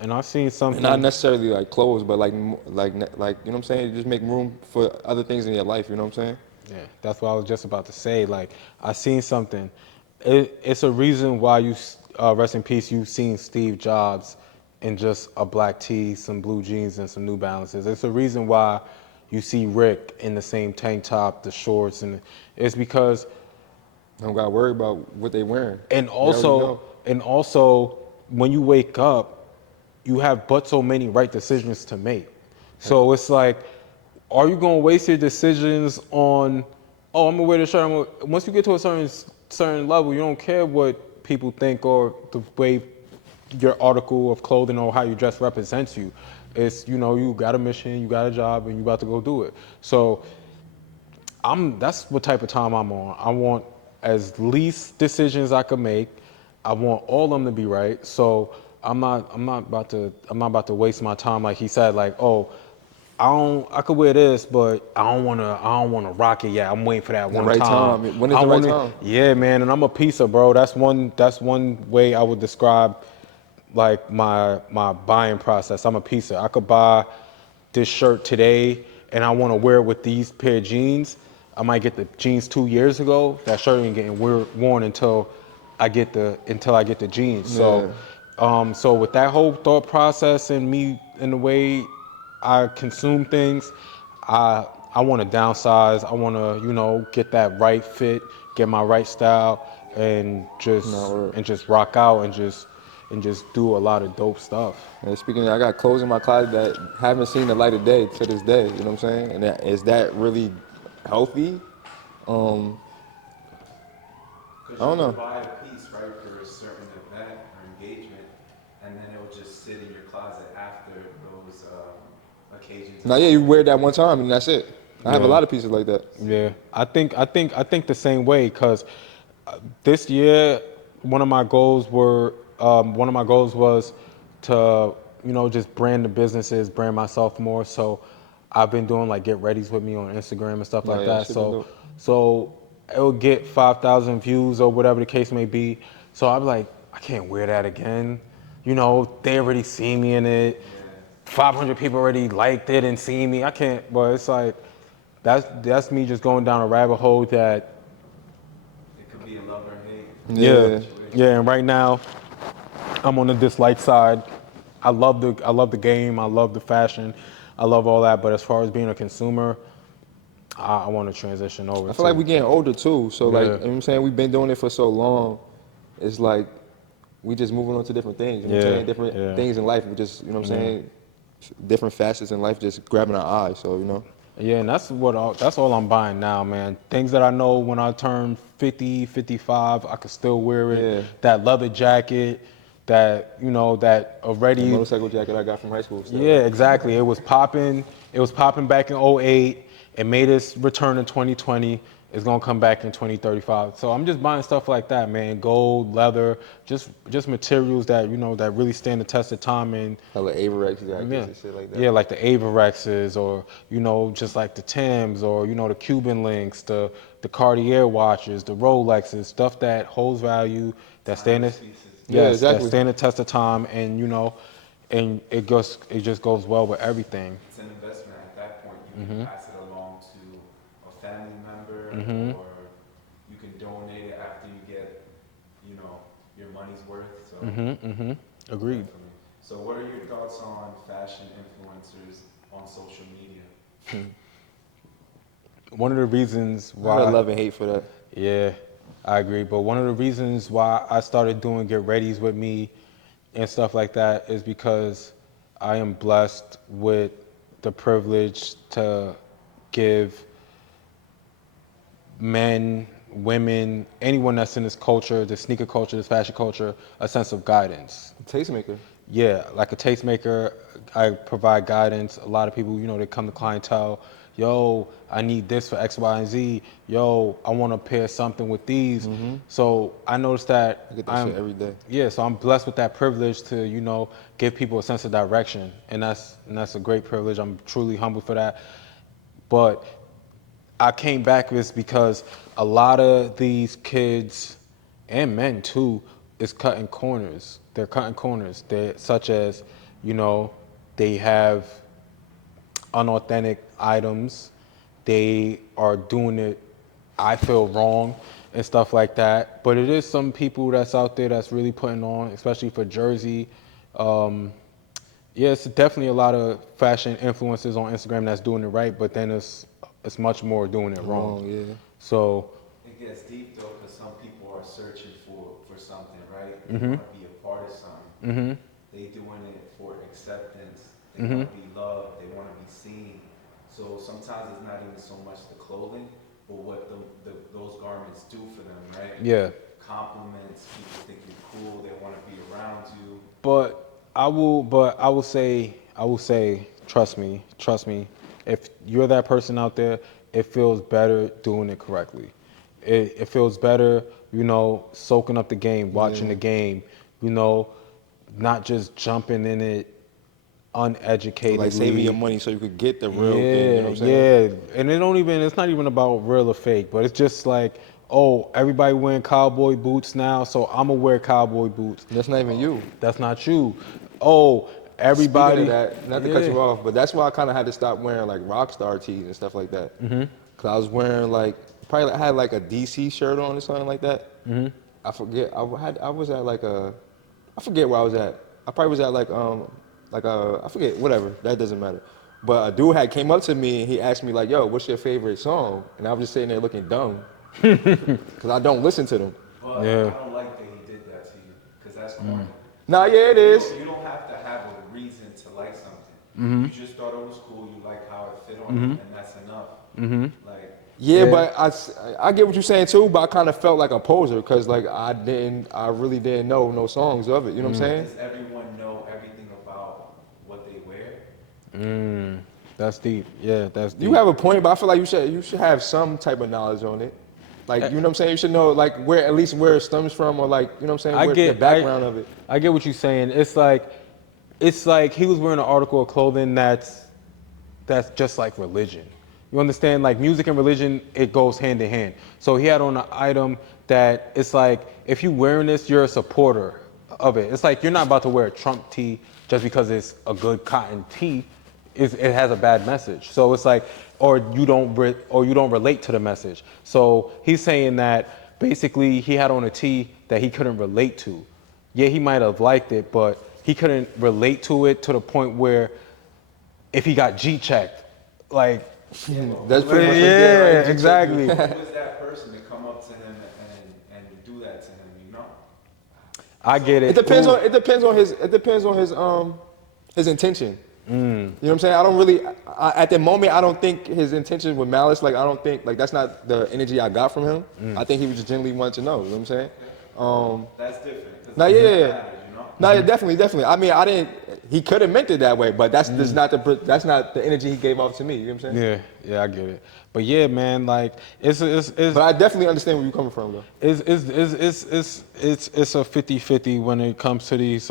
And I've seen And not something. necessarily like clothes, but like you know what I'm saying? Just make room for other things in your life. You know what I'm saying? Yeah, that's what I was just about to say. Like, I seen something. It's a reason why rest in peace, you've seen Steve Jobs in just a black tee, some blue jeans, and some New Balances. It's a reason why you see Rick in the same tank top, the shorts, and it's because, Don't gotta worry about what they wearing. and They already also, know. and also, when you wake up, you have but so many right decisions to make. So it's like, are you gonna waste your decisions on, oh, I'm gonna wear this shirt. Once you get to a certain level, you don't care what people think or the way your article of clothing or how you dress represents you. It's, you got a mission, you got a job, and you about to go do it. So that's what type of time I'm on. I want as least decisions I could make. I want all of them to be right. So I'm not about to waste my time like he said, like, oh, I could wear this, but I don't wanna rock it yet. I'm waiting for that The one right time. time. When is I the right want it, time? yeah, man, and I'm a pizza, bro. That's one way I would describe like my buying process. I'm a pizza. I could buy this shirt today and I want to wear it with these pair of jeans. I might get the jeans 2 years ago. That shirt ain't getting worn until I get the jeans. So, Yeah. so with that whole thought process and me and the way I consume things, I want to downsize. I want to get that right fit, get my right style, and No, just word. and just rock out and just do a lot of dope stuff. And speaking of, I got clothes in my closet that haven't seen the light of day to this day. You know what I'm saying? And is that really healthy? Um, Because I you don't could know. buy a piece, right, for a certain event or engagement, and then it will just sit in your closet after those occasions Now, are yeah, you wear over. it that one time and that's it. I have a Yeah. lot of pieces like that. Yeah, I think the same way because this year one of my goals was to just brand the businesses, brand myself more. So I've been doing like get readies with me on Instagram and stuff No, like yeah, that that. shit been So dope. so it'll get 5,000 views or whatever the case may be. So I'm like, I can't wear that again. They already see me in it. Yeah, 500 people already liked it and seen me. I can't, but it's like that's me just going down a rabbit hole that, it could be a love or hate yeah, Yeah. situation. yeah. And right now, I'm on the dislike side. I love the game. I love the fashion. I love all that. But as far as being a consumer, I want to transition over I feel like to, we getting older too. So like, you yeah, know what I'm saying? We've been doing it for so long. It's like we just moving on to different things. You know what I'm yeah, saying? Different yeah, things in life. We just, you know what I'm yeah. saying? Different facets in life just grabbing our eye. So, you know. Yeah, and that's all I'm buying now, man. Things that I know when I turn 50, 55, I could still wear it. Yeah. That leather jacket, that The already. motorcycle jacket I got from high school still. Yeah, exactly. It was popping. It was popping back in '08. It made its return in 2020. It's gonna come back in 2035. So I'm just buying stuff like that, man. Gold, leather, just materials that really stand the test of time. And Hella Averex jackets yeah, and shit like that. yeah, like the Avirexes, or just like the Timbs, or the Cuban links, the Cartier watches, the Rolexes, stuff that holds value, that stand Timeless the, pieces. Yeah, yes, that exactly. stand the test of time, and and it just goes well with everything. It's an investment at that point. You can pass it along to a family member, Mhm. or you can donate it after you get, you know, your money's worth. So Mhm. Mhm. Agreed. definitely. So what are your thoughts on fashion influencers on social media? One of the reasons I had a why, love and hate for that. yeah, I agree. But one of the reasons why I started doing get readies with me and stuff like that is because I am blessed with the privilege to give men, women, anyone that's in this culture, the sneaker culture, this fashion culture, a sense of guidance. Tastemaker. Yeah, like a tastemaker, I provide guidance. A lot of people, they come to clientele, yo, I need this for X, Y, and Z. Yo, I want to pair something with these. So I noticed that I get that shit every day. yeah, so I'm blessed with that privilege to, give people a sense of direction. And that's a great privilege. I'm truly humble for that. But I came back with this because a lot of these kids and men too is cutting corners. They're cutting corners. They're such as, they have unauthentic items. They are doing it, I feel, wrong and stuff like that. But it is some people that's out there that's really putting on, especially for Jersey. Yeah, it's definitely a lot of fashion influencers on Instagram that's doing it right, but then it's much more doing it wrong. Wrong, yeah. So It gets deep though, because some people are searching for something, right? They want to be a part of something. They doing it for acceptance. They want to be loved. They want to be seen. So sometimes it's not even so much the clothing, but what those garments do for them, right? yeah, Compliments. People think you're cool. They want to be around you. but I will say, trust me, if you're that person out there, it feels better doing it correctly. It feels better, soaking up the game, watching the game, you know, not just jumping in it Like saving your uneducatedly. money so you could get the real thing, you know Yeah, what I'm saying? yeah. And it's not even about real or fake, but it's just like, oh, everybody wearing cowboy boots now, so I'm gonna wear cowboy boots. That's not even you. That's not you. Oh, Speaking of everybody. that, not to cut Yeah. you off, but that's why I kind of had to stop wearing like Rockstar tees and stuff like that. Cause I was wearing like probably I had like a DC shirt on or something like that. I forget. I was at like I forget where I was at. I probably was at I forget, whatever. That doesn't matter. But a dude had came up to me and he asked me like, "Yo, what's your favorite song?" And I was just sitting there looking dumb, cause I don't listen to them. But Yeah. I don't like that he did that to you, because that's corny. Nah, yeah, it You is. don't, you don't have to have a reason to like something. You just thought it was cool. You like how it fit on you, and that's enough. Like, Yeah, Yeah. but I get what you're saying too, but I kind of felt like a poser because like I really didn't know no songs of it. You know what I'm saying? does everyone know everything about what they wear? That's deep. Yeah, that's deep. You have a point, but I feel like you should have some type of knowledge on it. Like you know what I'm saying? You should know like where at least where it stems from or like you know what I'm saying? I Where, get the background of it. I get what you're saying. It's like he was wearing an article of clothing that's just like religion. You understand? Like music and religion, it goes hand in hand. So he had on an item that it's like if you wearing this, you're a supporter of it. It's like you're not about to wear a Trump tee just because it's a good cotton tee. It has a bad message. So it's like, or you don't relate to the message. So he's saying that basically he had on a tee that he couldn't relate to. Yeah, he might have liked it, but he couldn't relate to it to the point where if he got G checked, like That's pretty much what he did, right? yeah, Just exactly. Who was that person to come up to him and do that to him? You know? I get it. It depends on his intention. You know what I'm saying? I don't really at the moment I don't think his intention was malice. Like I don't think like that's not the energy I got from him. I think he was just genuinely wanted to know. You know what I'm saying? That's different. 'Cause Nah, it yeah, matters, yeah. you know? No, yeah, definitely. I mean, I didn't. He could have meant it that way, but that's not the energy he gave off to me. You know what I'm saying? Yeah, I get it. But yeah, man, like it's But I definitely understand where you're coming from, though. it's a 50-50 when it comes to these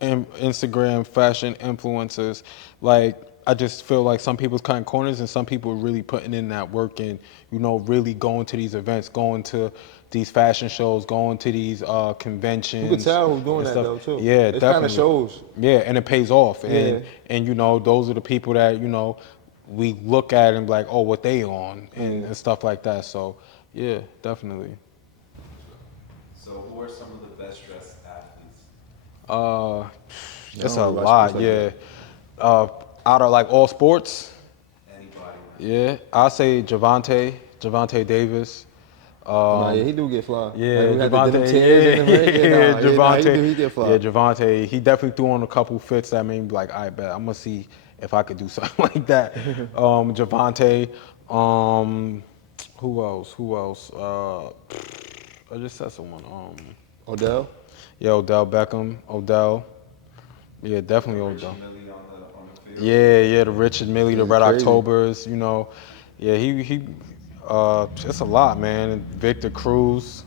Instagram fashion influencers. Like I just feel like some people's cutting corners and some people are really putting in that work and really going to these events, going to these fashion shows, going to these conventions. You could tell who's doing and that stuff. though too. Yeah, It definitely. kind of shows. Yeah, and it pays off. Yeah. And those are the people that we look at and be like, oh, what they on and stuff like that. So yeah, definitely. So who are some of the best dressed athletes? Uh, it's don't a really watch lot. sports like Yeah. Out of like all sports, Anybody? yeah, I'll say Javante Davis. Nah, yeah, he do get fly. Yeah, Like, we had the Javante. denim tears in him, right? Javante. He did fly. Yeah, Javante. He definitely threw on a couple fits that made me be like, I bet I'm gonna see if I could do something like that. Javante. Who else? I just said someone. Odell. Yeah, Odell Beckham. Odell. Yeah, definitely Richie Odell. Millie on the field. Yeah, the Richard Millie, the This is Red crazy. Octobers, you know. Yeah, it's a lot, man. Victor Cruz.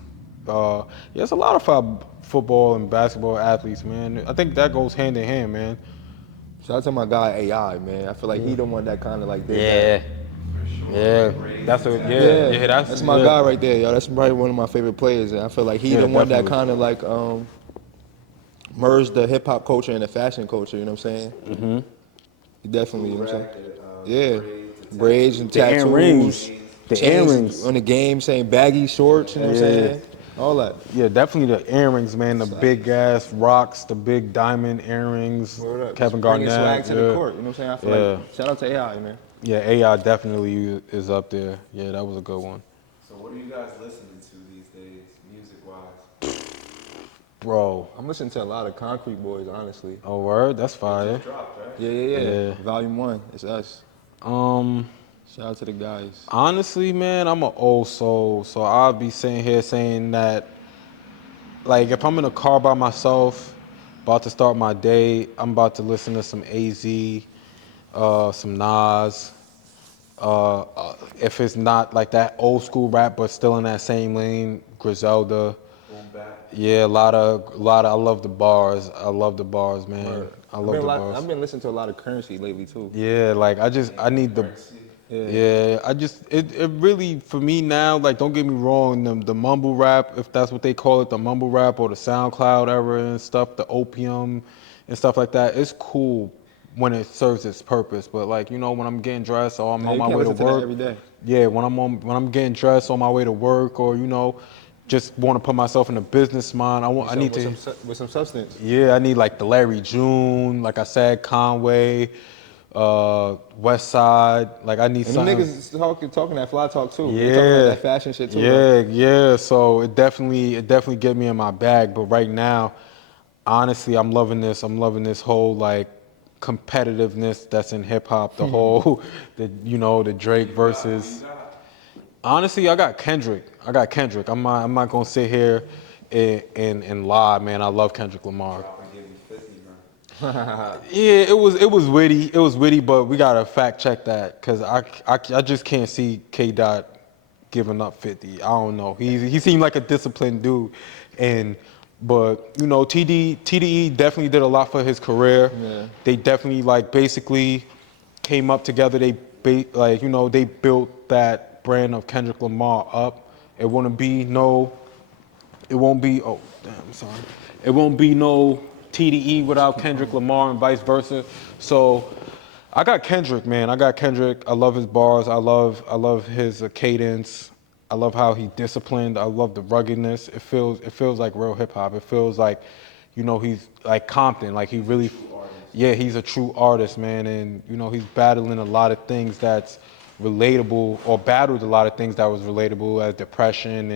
Yeah, it's a lot of football and basketball athletes, man. I think that goes hand in hand, man. Shout out to my guy AI, man. I feel like he Yeah. the one that kind of like did that. Yeah. For sure. Yeah. Braids That's and a tattoos. Yeah, that's that's my guy right there, yo. That's probably one of my favorite players, and I feel like he Yeah, the one that definitely. kind of like merged the hip hop culture and the fashion culture. You know what I'm saying? He definitely, you know what I'm saying? Rack, Yeah, braids, the braids and tattoos, The tattoos, earrings. chains. The chains earrings. on the game saying baggy shorts. You know what I'm Yeah. saying? All that. Yeah, definitely the earrings, man. The Swag. big ass rocks, the big diamond earrings. Word up. Kevin Just bringing Garnett, swag to the yeah. court. You know what I'm saying? I feel like Yeah. shout out to AI, man. Yeah, AI definitely is up there. Yeah, that was a good one. So what are you guys listening to these days, music-wise? Bro. I'm listening to a lot of Concrete Boys, honestly. Oh, word? That's They fire. just dropped, right? Yeah. Yeah. Volume 1, it's us. Um, Shout out to the guys. Honestly, man, I'm an old soul, so I'll be sitting here saying that, like, if I'm in a car by myself, about to start my day, I'm about to listen to some AZ, some Nas. If it's not like that old school rap, but still in that same lane, Griselda. Boom back. Yeah, I love the bars. I love the bars, man. Word. I love the bars. I've been listening to a lot of Currency lately too. Yeah, like I need the. Currency. Yeah. Yeah, it really for me now. Like, don't get me wrong, the mumble rap, if that's what they call it, the mumble rap or the SoundCloud era and stuff, the opium and stuff like that. It's cool when it serves its purpose, but like, when I'm getting dressed or I'm Yeah, on you my can't way to listen to that work. every day. Yeah, when I'm getting dressed on my way to work, or just want to put myself in a business mind. I need to. With some substance. Yeah, I need like the Larry June, like I said, Conway, West Side. Like, I need And them something. niggas is talking that fly talk too. They talking Yeah, that fashion shit too, though. yeah. So it definitely get me in my bag. But right now, honestly, I'm loving this. I'm loving this whole like competitiveness that's in hip hop. The whole, the Drake versus. Honestly, I got Kendrick. I'm not gonna sit here and lie, man. I love Kendrick Lamar. Drop and give you 50, man. Yeah, it was witty. It was witty, but we gotta fact check that because I just can't see K. Dot giving up 50. I don't know. He seemed like a disciplined dude, but TDE definitely did a lot for his career. Yeah. They definitely like basically came up together. They built that brand of Kendrick Lamar up. It won't be, oh, damn, I'm sorry. It won't be no TDE without Kendrick Lamar and vice versa. So I got Kendrick, man. I got Kendrick. I love his bars. I love his cadence. I love how he disciplined. I love the ruggedness. It feels like real hip hop. It feels like, he's like Compton. Like, he really, yeah, he's a true artist, man. And, he's battling a lot of things that's relatable, or battled a lot of things that was relatable, as depression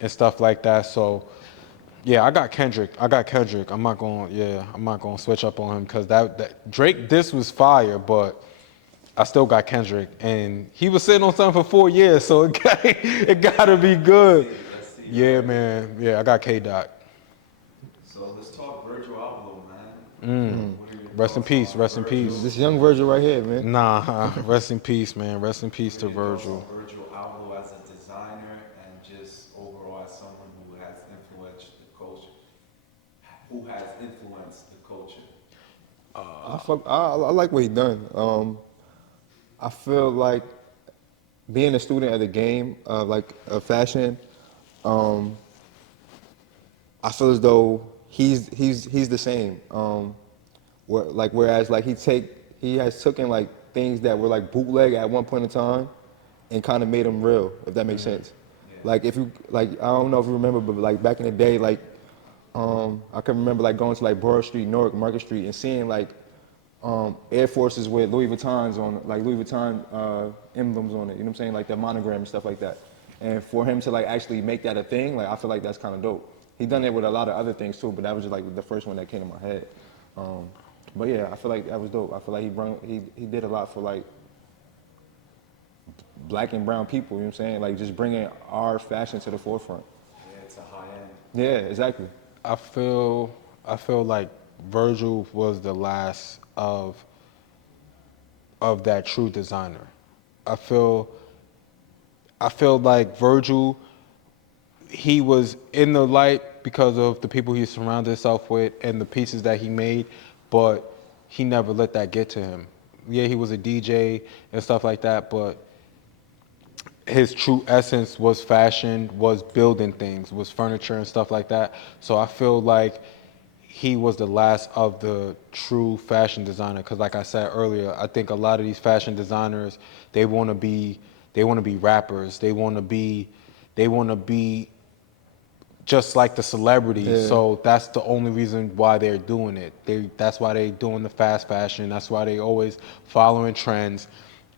and stuff like that. So yeah, I got Kendrick. I'm not going to switch up on him because that Drake this was fire, but I still got Kendrick, and he was sitting on something for 4 years, so it got to be good. Let's see. Yeah, man. Yeah, I got K. Dot. So let's talk Virgil Abloh, man. What are your Rest in thoughts peace. on Rest in Virgil? peace. This young Virgil right here, man. Nah, rest in peace, man. Rest in peace to What are your thoughts Virgil. on Virgil Abloh as a designer and just overall as someone who has influenced the culture? Who has influenced the culture? I like what he done. I feel like being a student of the game, of fashion, um, I feel as though he's the same. Whereas like he has taken like things that were like bootleg at one point in time, and kind of made them real, if that makes sense. Like if you like, I don't know if you remember, but like back in the day, like I can remember like going to like Broad Street, Newark, Market Street, and seeing like Air Forces with Louis Vuittons on, like Louis Vuitton emblems on it. You know what I'm saying? Like the monogram and stuff like that. And for him to like actually make that a thing, like I feel like that's kind of dope. He done it with a lot of other things too, but that was just like the first one that came to my head. But yeah, I feel like that was dope. I feel like he did a lot for like black and brown people. You know what I'm saying? Like just bringing our fashion to the forefront. Yeah, it's a high end. Yeah, exactly. I feel like Virgil was the last of of that true designer. I feel I feel like Virgil, he was in the light because of the people he surrounded himself with and the pieces that he made, but he never let that get to him. Yeah, he was a DJ and stuff like that, but his true essence was fashion, was building things, was furniture and stuff like that. So I feel like he was the last of the true fashion designer. Because like I said earlier, I think a lot of these fashion designers, they want to be, they want to be rappers. They want to be just like the celebrities. Yeah. So that's the only reason why they're doing it. That's why they doing the fast fashion. That's why they always following trends,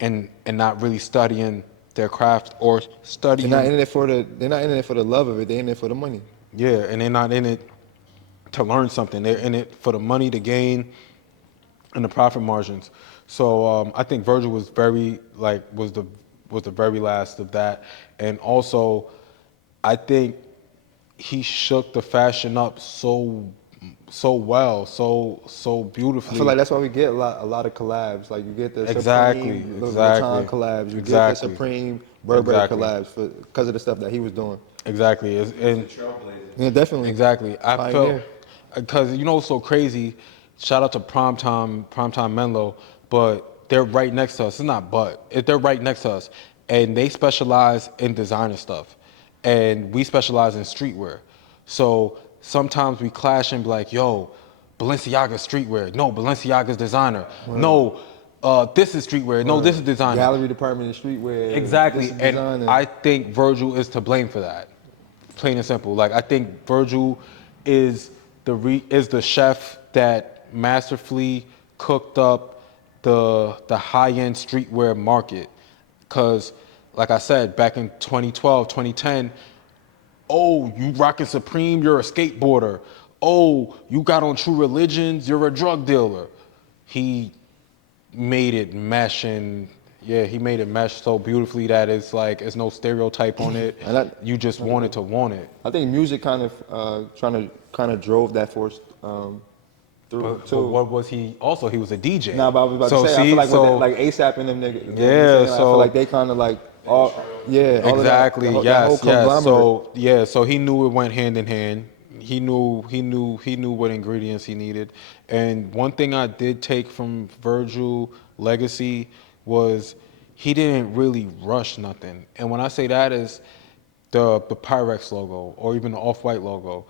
and not really studying their craft or They're not studying. in it for the. They're not in it for the love of it. They're in it for the money. Yeah, and they're not in it to learn something. They're in it for the money, the gain, and the profit margins. So I think Virgil was very like was the very last of that, and also I think he shook the fashion up so well, so I feel like beautifully. that's why we get a lot of collabs. Like you get the Exactly, Supreme Louis Vuitton exactly, collabs. You get the exactly, Supreme Burberry exactly, collabs because of the stuff that he was doing. exactly. He was a And trailblazer. Yeah, definitely. exactly. I felt Pioneer. because you know what's so crazy. Shout out to Primetime Menlo, but they're right next to us. It's not but they're right next to us, and they specialize in designer stuff, and we specialize in streetwear. So sometimes we clash and be like, "Yo, Balenciaga's streetwear. No, Balenciaga's designer. No, this is streetwear. No, this is designer." Gallery department in streetwear. This Exactly, is and designer. I think Virgil is to blame for that. Plain and simple. Like I think Virgil is is the chef that masterfully cooked up the high end streetwear market. Cause like I said, back in 2012, 2010, oh, you rocking Supreme, you're a skateboarder. Oh, you got on True Religions, you're a drug dealer. He made it mesh, and yeah, he made it mesh so beautifully that it's like it's no stereotype on it. And that, You just wanted to want it. I think music kind of kind of drove that force through But too. what was he? Also, he was a DJ. Nah, but I was about So to say, I feel see, like with that, so like ASAP and them niggas, you know what I'm yeah, saying? Like, I feel so like they kind of like all, yeah, all of that, exactly, that whole yes, yes. conglomerate. So yeah, so he knew it went hand in hand. He knew what ingredients he needed. And one thing I did take from Virgil legacy was he didn't really rush nothing. And when I say that is the Pyrex logo or even the Off-White logo,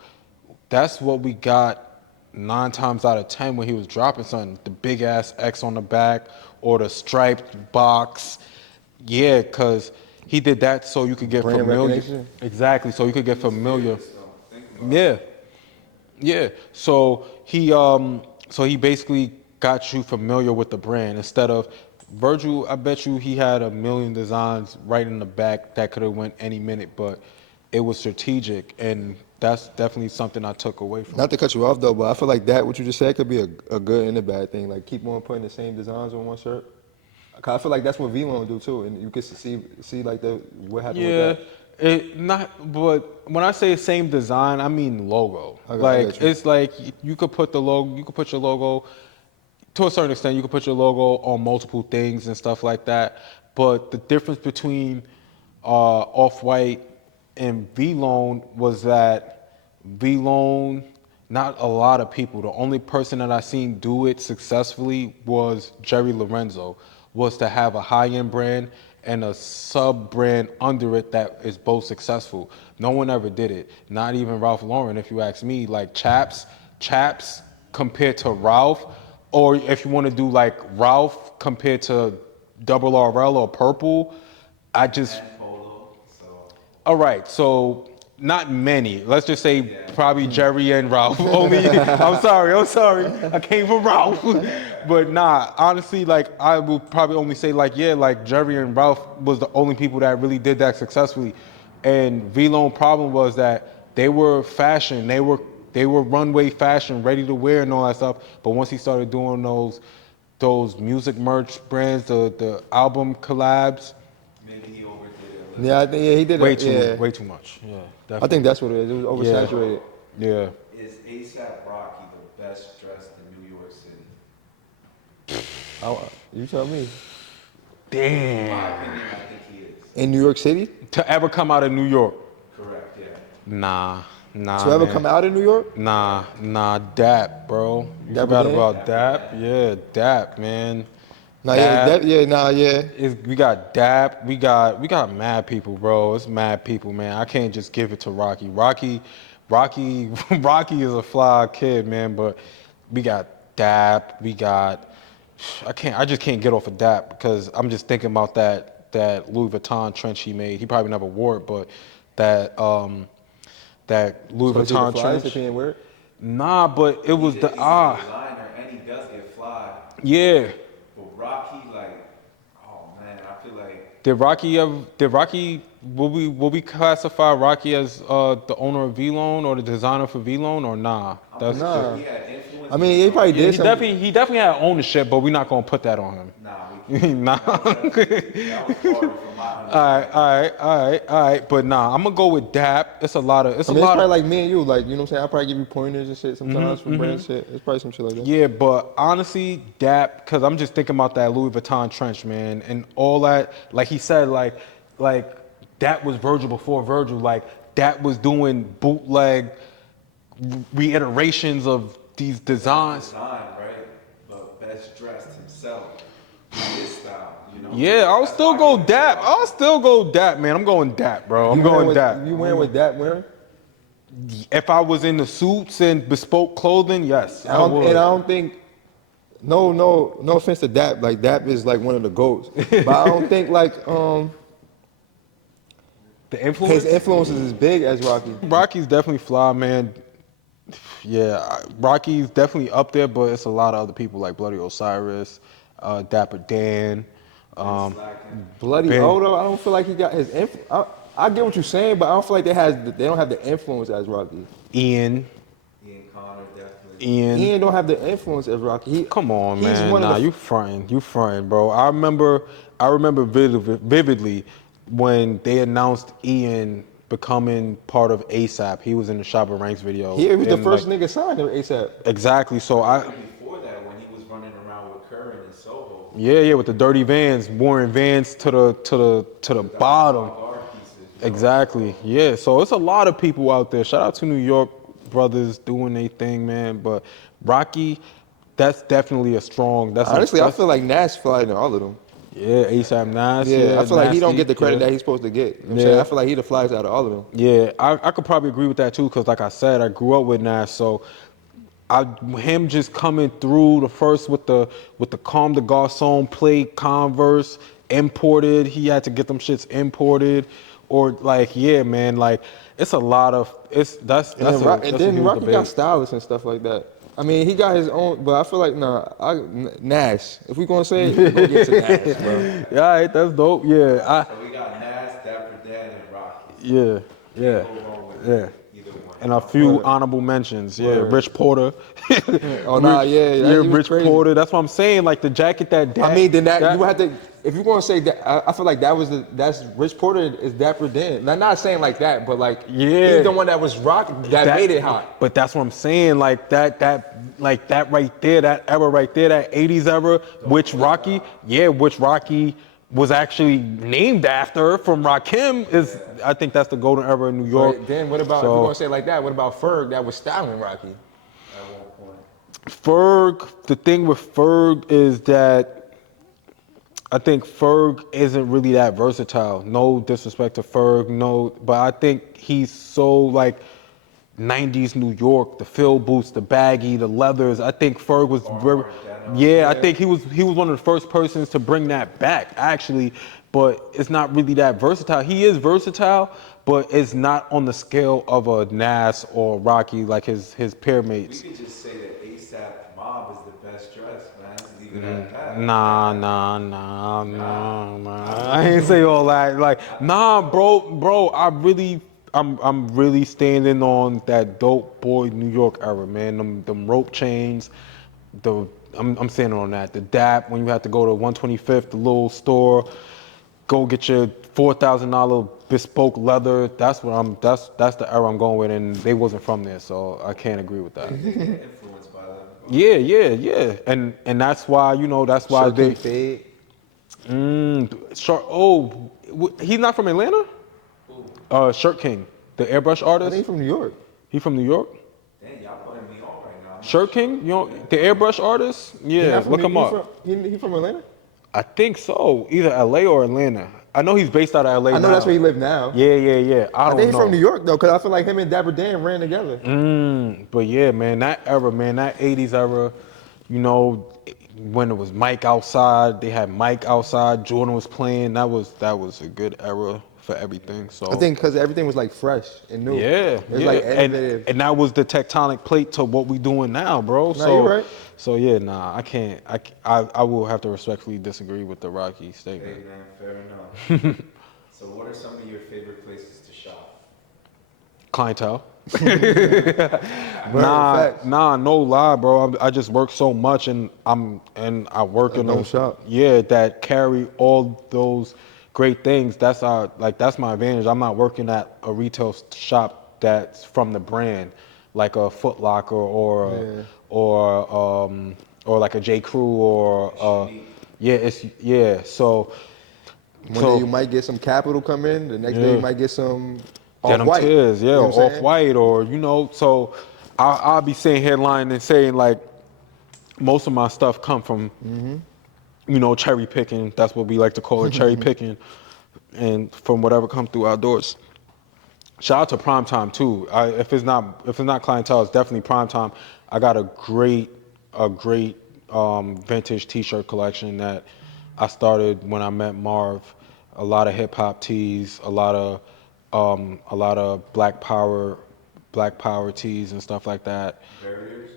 that's what we got 9 times out of 10 when he was dropping something. The big ass X on the back or the striped box. Yeah, because he did that so you could get Brand familiar. recognition. Exactly, so you could get familiar. Serious though. Think about Yeah, it. yeah. So he basically got you familiar with the brand instead of Virgil. I bet you he had a million designs right in the back that could have went any minute, but it was strategic, and that's definitely something I took away from Not it. to cut you off though, but I feel like that what you just said could be a good and a bad thing. Like keep on putting the same designs on one shirt. 'Cause I feel like that's what V-Lone do too, and you can see like the what happened with Yeah, that. it not, but when I say same design, I mean logo. I Like got you. it's like you could put the logo, you could put your logo to a certain extent. You could put your logo on multiple things and stuff like that. But the difference between Off-White and V-Lone was that V-Lone, not a lot of people. The only person that I seen do it successfully was Jerry Lorenzo, was to have a high-end brand and a sub-brand under it that is both successful. No one ever did it. Not even Ralph Lauren, if you ask me. Like Chaps compared to Ralph, or if you want to do like Ralph compared to Double RL or Purple, I just And polo. So all right, so not many. Let's just say yeah. probably Jerry and Ralph. Only, I'm sorry. I came from Ralph. But nah, honestly, like I would probably only say like, yeah, like Jerry and Ralph was the only people that really did that successfully. And V-Lone problem was that they were fashion. They were runway fashion, ready to wear and all that stuff. But once he started doing those music merch brands, the album collabs, Maybe he overdid it a little Yeah, I bit. think yeah he did it. Yeah, way too much. Yeah, I think definitely. that's what it is. It was oversaturated. Yeah. Is ASAP Rocky the best dressed in New York City? You tell me. In my Damn. opinion, I think he is. In New York City? To ever come out of New York? Correct, yeah. Nah, To ever man. come out of New York? Nah, Dap, bro. You Dapper forgot Dan? about Dap? Yeah, Dap, man. Nah, yeah, Dap. yeah. We got Dap. We got mad people, bro. It's mad people, man. I can't just give it to Rocky. Rocky is a fly kid, man. But we got Dap. I just can't get off of Dap because I'm just thinking about that Louis Vuitton trench he made. He probably never wore it, but that Louis So is he the Vuitton flyest if trench. he ain't wear it? Nah, but it was the He's a designer and he does get fly. yeah. But Rocky, like, oh man, I feel like Will we classify Rocky as the owner of V-Loan or the designer for V-Loan or nah? I'm That's pretty sure Nah. he had influence. I mean, he probably yeah. did He some. definitely had ownership, but we're not gonna put that on him. Nah, we can't. Nah. That was harder from my All right. But nah, I'm gonna go with Dap. It's a lot of. I mean, it's probably like me and you, like, you know what I'm saying? I probably give you pointers and shit sometimes for brand shit. It's probably some shit like that. Yeah, but honestly, Dap, because I'm just thinking about that Louis Vuitton trench, man, and all that. Like he said, like that was Virgil before Virgil. Like that was doing bootleg reiterations of these designs. design, right? But best dressed himself. His style, you know? Yeah, I'll That's still why I go give it to Dap. Rocky. I'll still go Dap, man. I'm going Dap, bro. I'm going Dap. You went with that wearing? If I was in the suits and bespoke clothing, yes, I would. And I don't think. No offense to Dap. Like Dap is like one of the goats, but I don't think like The influence. his influence is as big as Rocky. Rocky's definitely fly, man. Yeah, Rocky's definitely up there, but it's a lot of other people like Bloody Osiris, Dapper Dan. Slacking. Bloody Ben. Odo, I don't feel like he got his I get what you're saying, but I don't feel like they don't have the influence as Rocky. Ian. Ian Connor, definitely. Ian don't have the influence as Rocky. Come on, he's man. one of Nah, the you fronting, bro. I remember vividly when they announced Ian becoming part of ASAP. He was in the Shabba Ranks video. he was the and, first like, nigga signed to ASAP. Exactly. So I. Even before that, when he was running around with Curran in Soho, Yeah, with the dirty Vans, wearing Vans to the bottom. guard pieces. You know? Exactly. Yeah. So it's a lot of people out there. Shout out to New York brothers doing their thing, man. But Rocky, that's definitely a strong. Honestly, I feel like Nash flying in all of them. yeah, ASAP Nas. Yeah, I feel like he don't Nasty, get the credit yeah. that he's supposed to get. You know what I'm saying? Yeah. I feel like he the flies out of all of them. Yeah, I could probably agree with that too, because like I said, I grew up with Nas, so him just coming through the first with the Comme des Garçons plate Converse imported. He had to get them shits imported, or like yeah, man, like it's a lot of that's And then, a huge Rocky debate. got stylists and stuff like that. I mean, he got his own, but I feel like Nash. If we gonna say it, we gonna get to Nash, bro. Yeah, all right, that's dope. Yeah, So we got Nas, Dapper Dan, and Rocky. yeah, Go wrong with yeah. either one. And a few Word. honorable mentions. Yeah, Word. Rich Porter. Oh nah, yeah, Yeah, he was Rich crazy. Porter. That's what I'm saying. Like the jacket that. I mean, then that you have to. If you want to say that, I feel like that's Rich Porter is Dapper Dan. I'm not saying like that, but like Yeah. he's the one that was rock that made it hot. But that's what I'm saying. Like that right there, that era right there, that '80s era, which Rocky was actually named after from Rakim. Is I think that's the golden era in New York. But then what about if you want to say it like that? What about Ferg that was styling Rocky? At one point. Ferg, the thing with Ferg is that I think Ferg isn't really that versatile. No disrespect to Ferg, but I think he's so like 90s New York, the fill boots, the baggy, the leathers. I think Ferg was very, yeah, I think he was one of the first persons to bring that back actually, but it's not really that versatile. He is versatile, but it's not on the scale of a Nas or Rocky like his peer We mates. could just say that ASAP Mob is the best dressed, man. Leave it at that. Nah, man. I ain't say all that. Like, nah, bro. I'm really standing on that dope boy New York era, man. Them rope chains. I'm standing on that. The Dap when you had to go to 125th, the little store, go get your $4,000 bespoke leather. That's the era I'm going with, and they wasn't from there, so I can't agree with that. Influenced by them. Yeah. And that's why, that's why Shirt King they Fade. Shark. Oh, he's not from Atlanta. Who? Shirt King, the airbrush I think artist. he's from New York. He from New York. Damn, y'all putting me on right now. I'm not Shirt sure. King, the airbrush artist. He Yeah, not from look New, him up. he from Atlanta? I think so. Either LA or Atlanta. I know he's based out of LA I know now. that's where he live now. Yeah. I I don't think he's know. from New York though, cause I feel like him and Dapper Dan ran together. But yeah, man, that era, man, that '80s era, you know, when it was Mike outside, they had Mike outside. Jordan was playing. That was a good era for everything. I So think because everything was like fresh and new. yeah, It was like and innovative. and that was the tectonic plate to what we doing now, bro. Nah, you're right. So yeah, nah, I can't. I will have to respectfully disagree with the Rocky statement. Hey man, fair enough. So what are some of your favorite places to shop? Clientele. Facts. No lie, bro. I just work so much, and I work in Don't those, shop. yeah, that carry all those great things. That's that's my advantage. I'm not working at a retail shop that's from the brand, like a Foot Locker Yeah. or like a J Crew or Unique. yeah. So One day you might get some capital come in. The next day you yeah. might get some off Denim white. tears, yeah, You know or what I'm off saying? white, or so I'll be saying headline and saying like most of my stuff come from cherry picking. That's what we like to call it, cherry picking, and from whatever come through our doors. Shout out to Primetime too. If it's not Clientele, it's definitely Primetime. I got a great vintage T-shirt collection that I started when I met Marv. A lot of hip hop tees, a lot of Black Power tees and stuff like that. Barriers?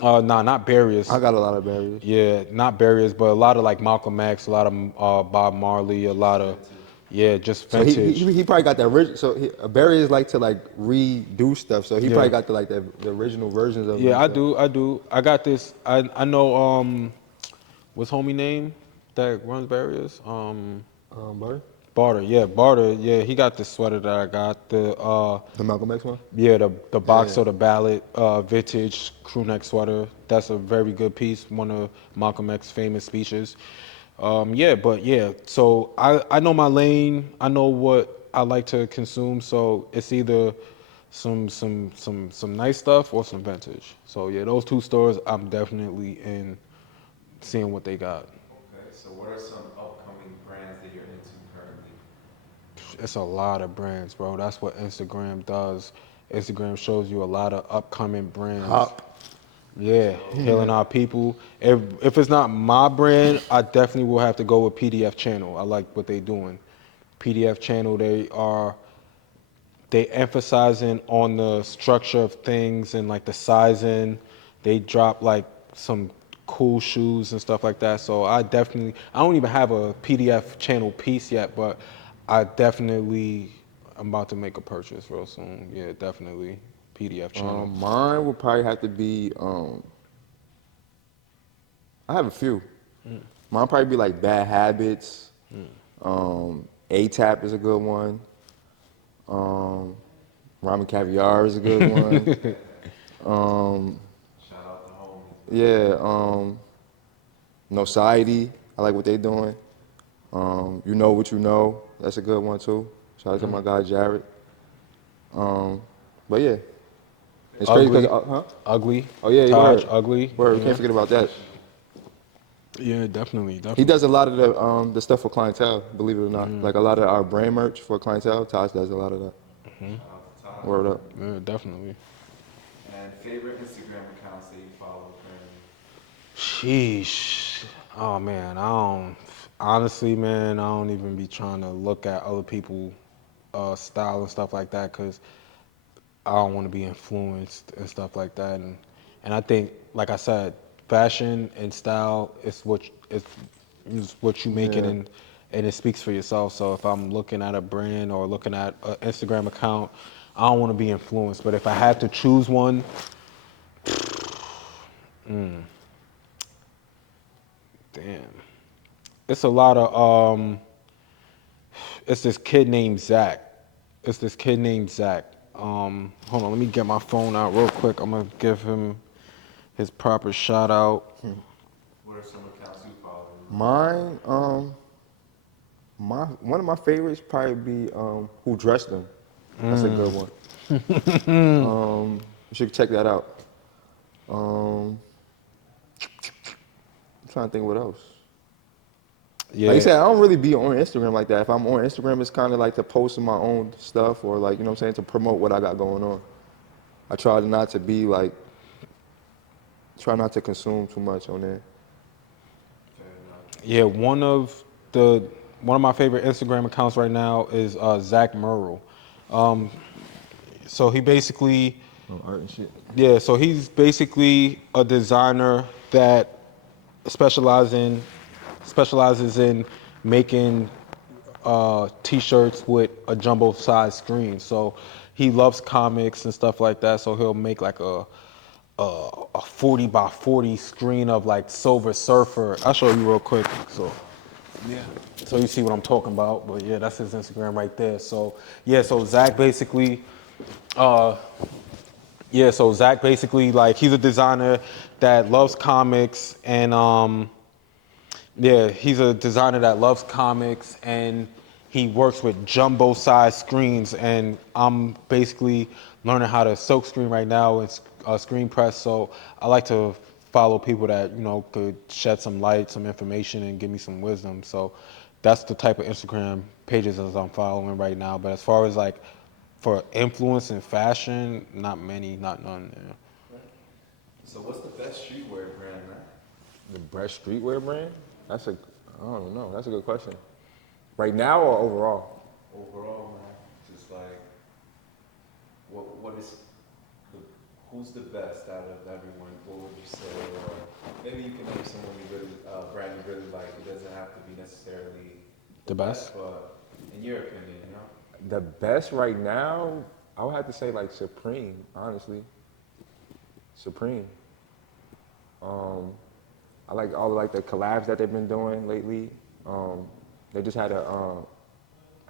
Nah, not barriers. I got a lot of barriers. Yeah, not barriers, but a lot of like Malcolm X, a lot of Bob Marley, a lot of Vintage. just So he, vintage. he, he probably got the original. So barriers like to like redo stuff. So he Yeah. probably got the original versions of them. Yeah, and I stuff. do. I do. I got this. I know. What's homie name that runs barriers? Barry? Barter. Yeah, Barter. Yeah, he got this sweater that I got. The Malcolm X one. Yeah, the box Yeah. of the ballot vintage crew neck sweater. That's a very good piece. One of Malcolm X's famous speeches. Yeah, but yeah. So I know my lane. I know what I like to consume. So it's either some nice stuff or some vintage. So yeah, those two stores I'm definitely in, seeing what they got. Okay, so what are some upcoming brands that you're into currently? It's a lot of brands, bro. That's what Instagram does. Instagram shows you a lot of upcoming brands. Hop. Yeah, healing our people. If it's not my brand, I definitely will have to go with PDF Channel. I like what they doing. PDF Channel, they emphasizing on the structure of things and like the sizing. They drop like some cool shoes and stuff like that. So I don't even have a PDF Channel piece yet, but I'm about to make a purchase real soon. Yeah, definitely PDF Channel. Mine would probably have to be. I have a few. Mine probably be like Bad Habits. A-Tap is a good one. Ramen Caviar is a good one. Shout out to homies. Yeah. Nociety. I like what they doing. You Know What You Know. That's a good one too. Shout out to my guy Jared. But yeah, it's crazy Ugly, because ugly. oh yeah, Taj, word, ugly. word. Yeah. Can't forget about that. Yeah, definitely. He does a lot of the stuff for Clientele, believe it or not. Like a lot of our brand merch for Clientele, Tosh does a lot of that. Shout out to Todd. Word up. Yeah, definitely. And favorite Instagram accounts that you follow currently? Sheesh. Oh man, I don't. Honestly, man, I don't even be trying to look at other people' style and stuff like that because I don't want to be influenced and stuff like that. And I think, like I said, fashion and style is what you make it, Yeah. and it speaks for yourself. So if I'm looking at a brand or looking at an Instagram account, I don't want to be influenced. But if I had to choose one, damn, it's a lot of it's this kid named Zach. Hold on, let me get my phone out real quick. I'm gonna give him his proper shout out. What are some accounts you follow? Mine, one of my favorites probably be Who Dressed Them. That's a good one. You should check that out. I'm trying to think what else. Yeah, Like you said, I don't really be on Instagram like that. If I'm on Instagram, it's kind of like to post my own stuff or like, you know what I'm saying, to promote what I got going on. I try not to be like, try not to consume too much on there. yeah. One of my favorite Instagram accounts right now is Zach Merrill. So he basically, Art and shit. yeah. So he's basically a designer that specializes in specializes in making T-shirts with a jumbo size screen. So he loves comics and stuff like that. So he'll make like a 40 by 40 screen of like Silver Surfer. I'll show you real quick. So yeah, so you see what I'm talking about. But yeah, that's his Instagram right there. So yeah, so Zach basically, like he's a designer that loves comics and yeah, he's a designer that loves comics and he works with jumbo size screens and I'm basically learning how to silk screen right now and screen press. So I like to follow people that, you know, could shed some light, some information and give me some wisdom. So that's the type of Instagram pages as I'm following right now. But as far as like for influence in fashion, not many, not none. Yeah. So what's the best streetwear brand, man? The best streetwear brand? I don't know. That's a good question. Right now or overall? Overall, man, just like, what is, the, who's the best out of everyone? What would you say? Or maybe you can name someone you really, brand you really like. It doesn't have to be necessarily The best? but in your opinion, you know? The best right now, I would have to say like Supreme, honestly. Supreme. I like all of like the collabs that they've been doing lately. They just had a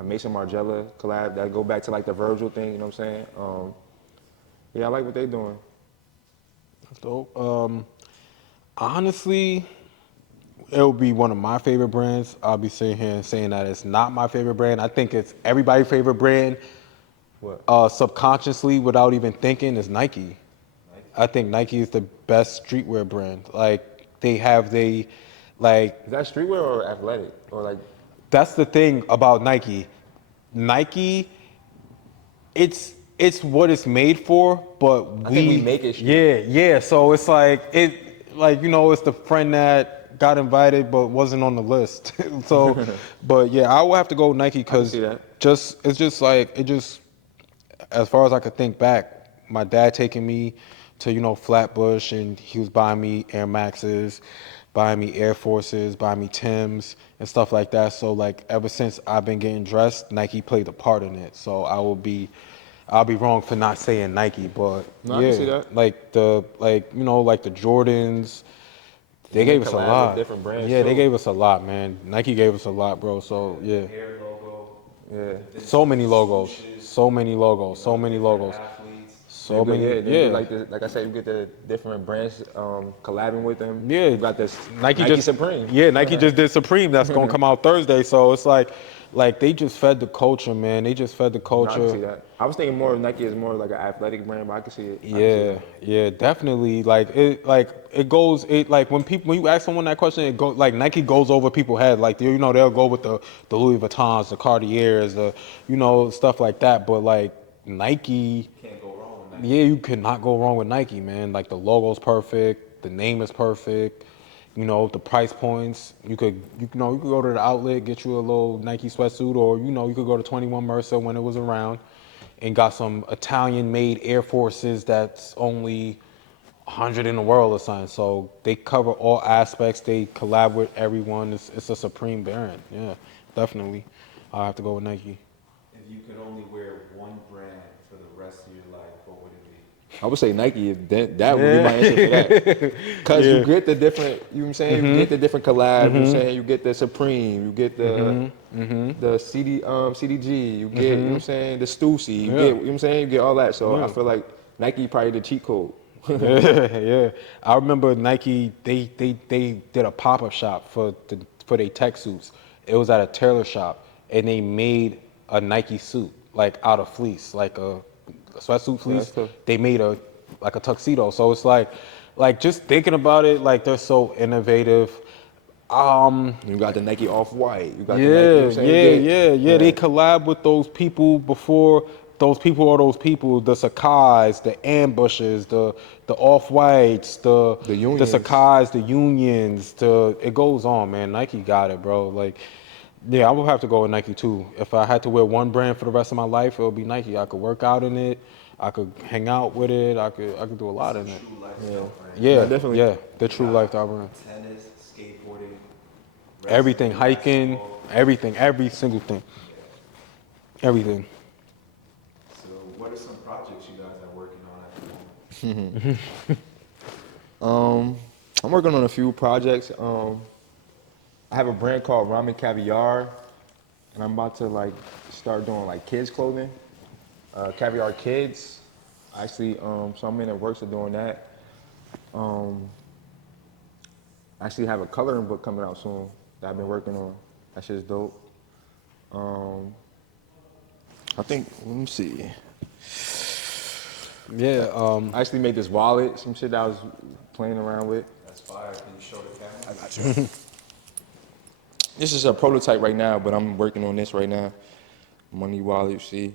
Mason Margiela collab that go back to like the Virgil thing, you know what I'm saying? Yeah, I like what they're doing. That's dope. Honestly, it would be one of my favorite brands. I'll be sitting here and saying that it's not my favorite brand. I think it's everybody's favorite brand. What? Subconsciously, without even thinking, is Nike. Nike? I think Nike is the best streetwear brand. Like like Is that streetwear or athletic? Or like, that's the thing about Nike. Nike, it's what it's made for, but I think we make it street. yeah. So it's like you know, it's the friend that got invited but wasn't on the list. So, but yeah, I will have to go Nike because see that. it's just like it just as far as I could think back, my dad taking me to, you know, Flatbush and he was buying me Air Maxes, buying me Air Forces, buying me Timbs and stuff like that. So like ever since I've been getting dressed, Nike played a part in it. So I'll be wrong for not saying Nike, but No, I yeah, can see that. like you know, like the Jordans, they And they gave us a collab with lot. different brands, Yeah, they too. gave us a lot, man. Nike gave us a lot, bro. So yeah. Air logo. Yeah. So many logos. Swooshes, So many logos. So many different logos. athletes. So many. They Yeah. get like I said, you get the different brands collabing with them. Yeah. You got this Nike Nike just Supreme. Yeah, Nike just did Supreme. That's gonna come out Thursday. So it's like they just fed the culture, man. They just fed the No, I can see culture. that. I was thinking more of Nike is more like an athletic brand, but I can see it. I can see Yeah, that. yeah, definitely. Like when you ask someone that question, it go like Nike goes over people's head. Like you know they'll go with the Louis Vuittons, the Cartiers, the you know stuff like that. But like Nike, Can't go wrong with Nike. yeah, you cannot go wrong with Nike, man. Like the logo's perfect, the name is perfect. You know the price points. You know you could go to the outlet, get you a little Nike sweatsuit, or you know you could go to 21 Mercer when it was around, and got some Italian-made Air Forces that's only 100 in the world or something. So they cover all aspects. They collab with everyone. It's a supreme brand. Yeah, definitely. I have to go with Nike. If you could only wear one brand for the rest of your life, what would it be? I would say Nike. That would be my answer for that. Cause you get the different. You know what I'm saying? You get the different collab. You know what I'm saying? You get the Supreme. You get the CDG. You get you know what I'm saying? The Stussy. You get you know what I'm saying? You get all that. So I feel like Nike probably the cheat code. Yeah, yeah. I remember Nike. They did a pop up shop for their tech suits. It was at a tailor shop, and they made a Nike suit like out of fleece, like a sweatsuit Yeah, that's fleece. tough. They made a like a tuxedo. So it's like just thinking about it, like they're so innovative. You got the Nike off-white. You got the Nike, you know Yeah, what I'm saying? yeah, yeah, yeah. They Yeah. collab with those people before those people are those people. The Sakai's, the ambushes, the off whites, The the unions. Sakai's, the unions. The it goes on, man. Nike got it, bro. Like, yeah, I would have to go with Nike too. If I had to wear one brand for the rest of my life, it would be Nike. I could work out in it. I could hang out with it. I could do a It's lot a in it. true Yeah. lifestyle brand. No, Yeah, definitely. yeah. The They true got lifestyle brand. tennis, skateboarding, Everything, wrestling, hiking, basketball. everything, every single thing, Yeah. everything. So, what are some projects you guys are working on at the moment? I'm working on a few projects. I have a brand called Ramen Caviar, and I'm about to like start doing like kids clothing, Caviar Kids. Actually, so I'm in the works of doing that. Um, I actually have a coloring book coming out soon that I've been working on. That shit's dope. Um, I think, let me see. Yeah, I actually made this wallet, some shit that I was playing around with. That's fire. Can you show the camera? I got you. This is a prototype right now, but I'm working on this right now. Money wallet, you see.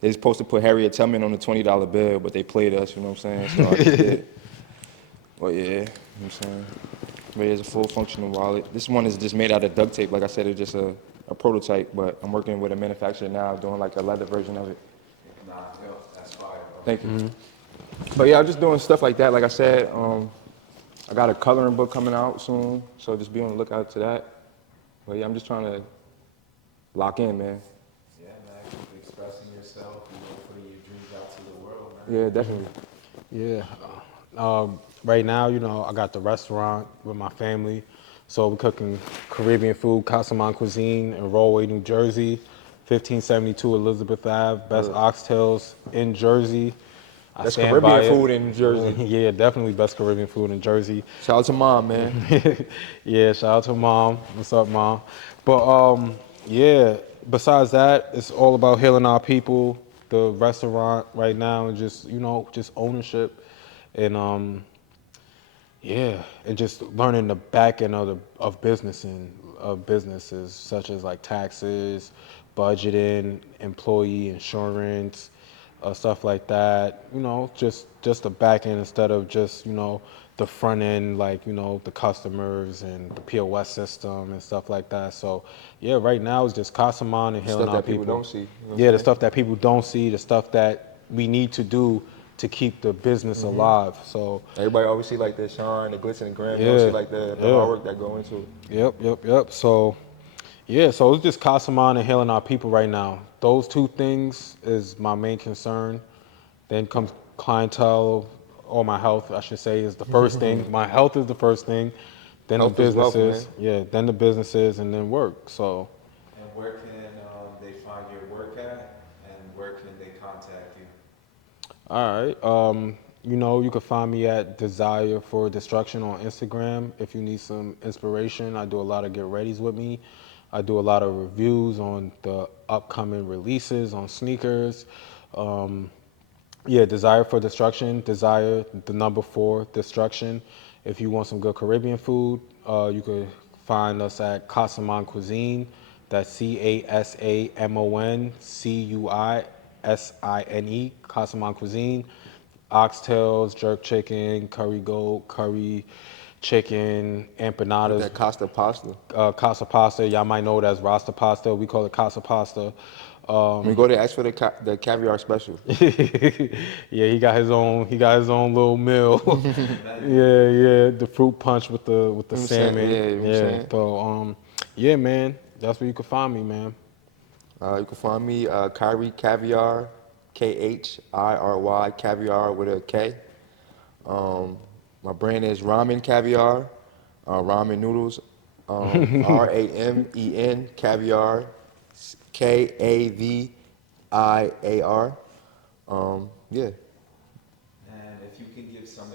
They supposed to put Harriet Tubman on the $20 bill, but they played us, you know what I'm saying? So I just did. But yeah, you know what I'm saying? But it's a full functional wallet. This one is just made out of duct tape. Like I said, it's just a prototype, but I'm working with a manufacturer now doing like a leather version of it. Nah, yo, that's fire, bro. Thank you. But yeah, I'm just doing stuff like that. Like I said, I got a coloring book coming out soon, so just be on the lookout to that. But yeah, I'm just trying to lock in, man. Yeah, man. Keep expressing yourself, putting your dreams out to the world, man. Yeah, definitely. yeah. Right now, I got the restaurant with my family, so we're cooking Caribbean food, Casamance cuisine in Rollway, New Jersey, 1572 Elizabeth Ave, best oxtails in Jersey. I That's stand by Caribbean it. food in Jersey. Yeah, definitely best Caribbean food in Jersey. Shout out to mom, man. Yeah, shout out to mom. What's up, mom? But yeah. Besides that, it's all about healing our people. The restaurant right now, and just just ownership, and yeah, and just learning the back end of business and of businesses such as like taxes, budgeting, employee insurance, stuff like that. Just the back end instead of just the front end, like the customers and the POS system and stuff like that. So yeah, right now it's just Casamon and healing Stuff our that people people. don't see. You know what Yeah, I'm the saying? stuff that people don't see, the stuff that we need to do to keep the business alive. So Everybody always see like the shine, the glitz and the glam. They don't see yeah, like the yeah, hard work that go into it. yep. So yeah, so it's just Casamon and healing our people right now. Those two things is my main concern. Then comes clientele, or my health, I should say, is the first thing. My health is the first thing. Then the Health is wealth, man. businesses, yeah. Then the businesses, and then work. So. And where can they find your work at, and where can they contact you? All right. You can find me at Desire for Destruction on Instagram if you need some inspiration. I do a lot of get readies with me. I do a lot of reviews on the upcoming releases on sneakers. Um, yeah, Desire for Destruction. Desire the number 4 Destruction. If you want some good Caribbean food, you could find us at Casamon Cuisine. That's CASAMONCUISINE, Casamon Cuisine. Oxtails, jerk chicken, curry goat, curry chicken, With empanadas, that Costa pasta. casa pasta. Y'all might know it as Rasta pasta. We call it casa pasta. When you go there, ask for the caviar special. Yeah, he got his own. He got his own little meal. And the menu. Yeah. The fruit punch with the You know what I'm saying? salmon. Yeah, you know what I'm Yeah. saying? So yeah, man. That's where you can find me, man. You can find me, Kyrie Caviar, KHIRY, Caviar with a K. My brand is Ramen Caviar, ramen noodles, RAMEN Caviar, KAVIAR. Yeah. And if you can give some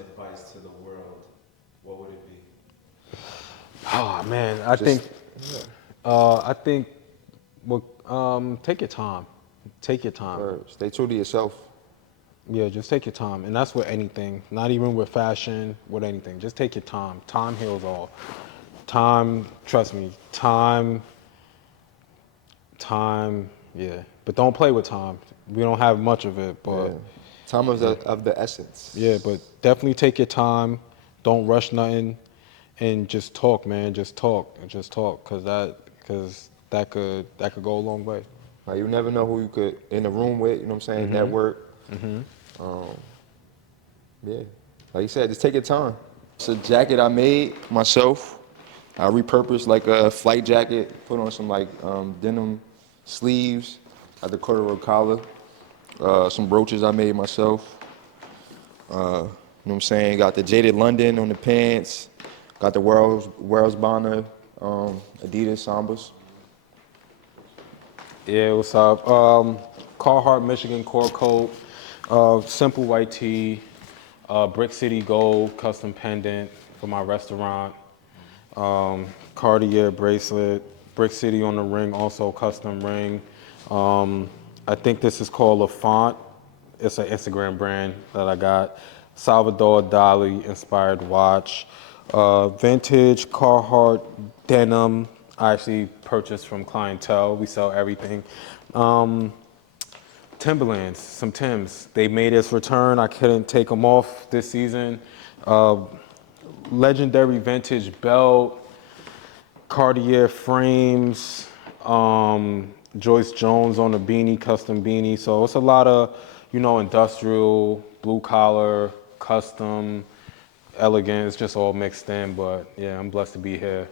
Oh man, Just I think, well, take your time. Take your time. stay true to yourself. Yeah, just take your time, and that's with anything. Not even with fashion, with anything. Just take your time. Time heals all. Time, trust me. Time. Yeah, but don't play with time. We don't have much of it, but Yeah. Time of the essence. yeah, but definitely take your time. Don't rush nothing, and just talk, man. Just talk, and just talk, cause that could go a long way. Like you never know who you could in a room with, you know what I'm saying? Network. Um, yeah. Like you said, just take your time. It's a jacket I made myself. I repurposed like a flight jacket, put on some like denim sleeves at the corduroy collar. Some brooches I made myself. You know what I'm saying? Got the Jaded London on the pants. Got the Wells Bonner Adidas Sambas. Yeah, what's up? Carhartt Michigan core coat, simple white tee, Brick City Gold custom pendant for my restaurant, Cartier bracelet, Brick City on the ring, also custom ring. I think this is called a font. It's an Instagram brand that I got. Salvador Dali inspired watch. Vintage Carhartt denim. I actually purchased from Clientele. We sell everything. Timberlands, some Tims. They made its return. I couldn't take them off this season. Legendary vintage belt, Cartier frames, Joyce Jones on the beanie, custom beanie. So it's a lot of, industrial, blue collar, custom, elegant. It's just all mixed in. But yeah, I'm blessed to be here.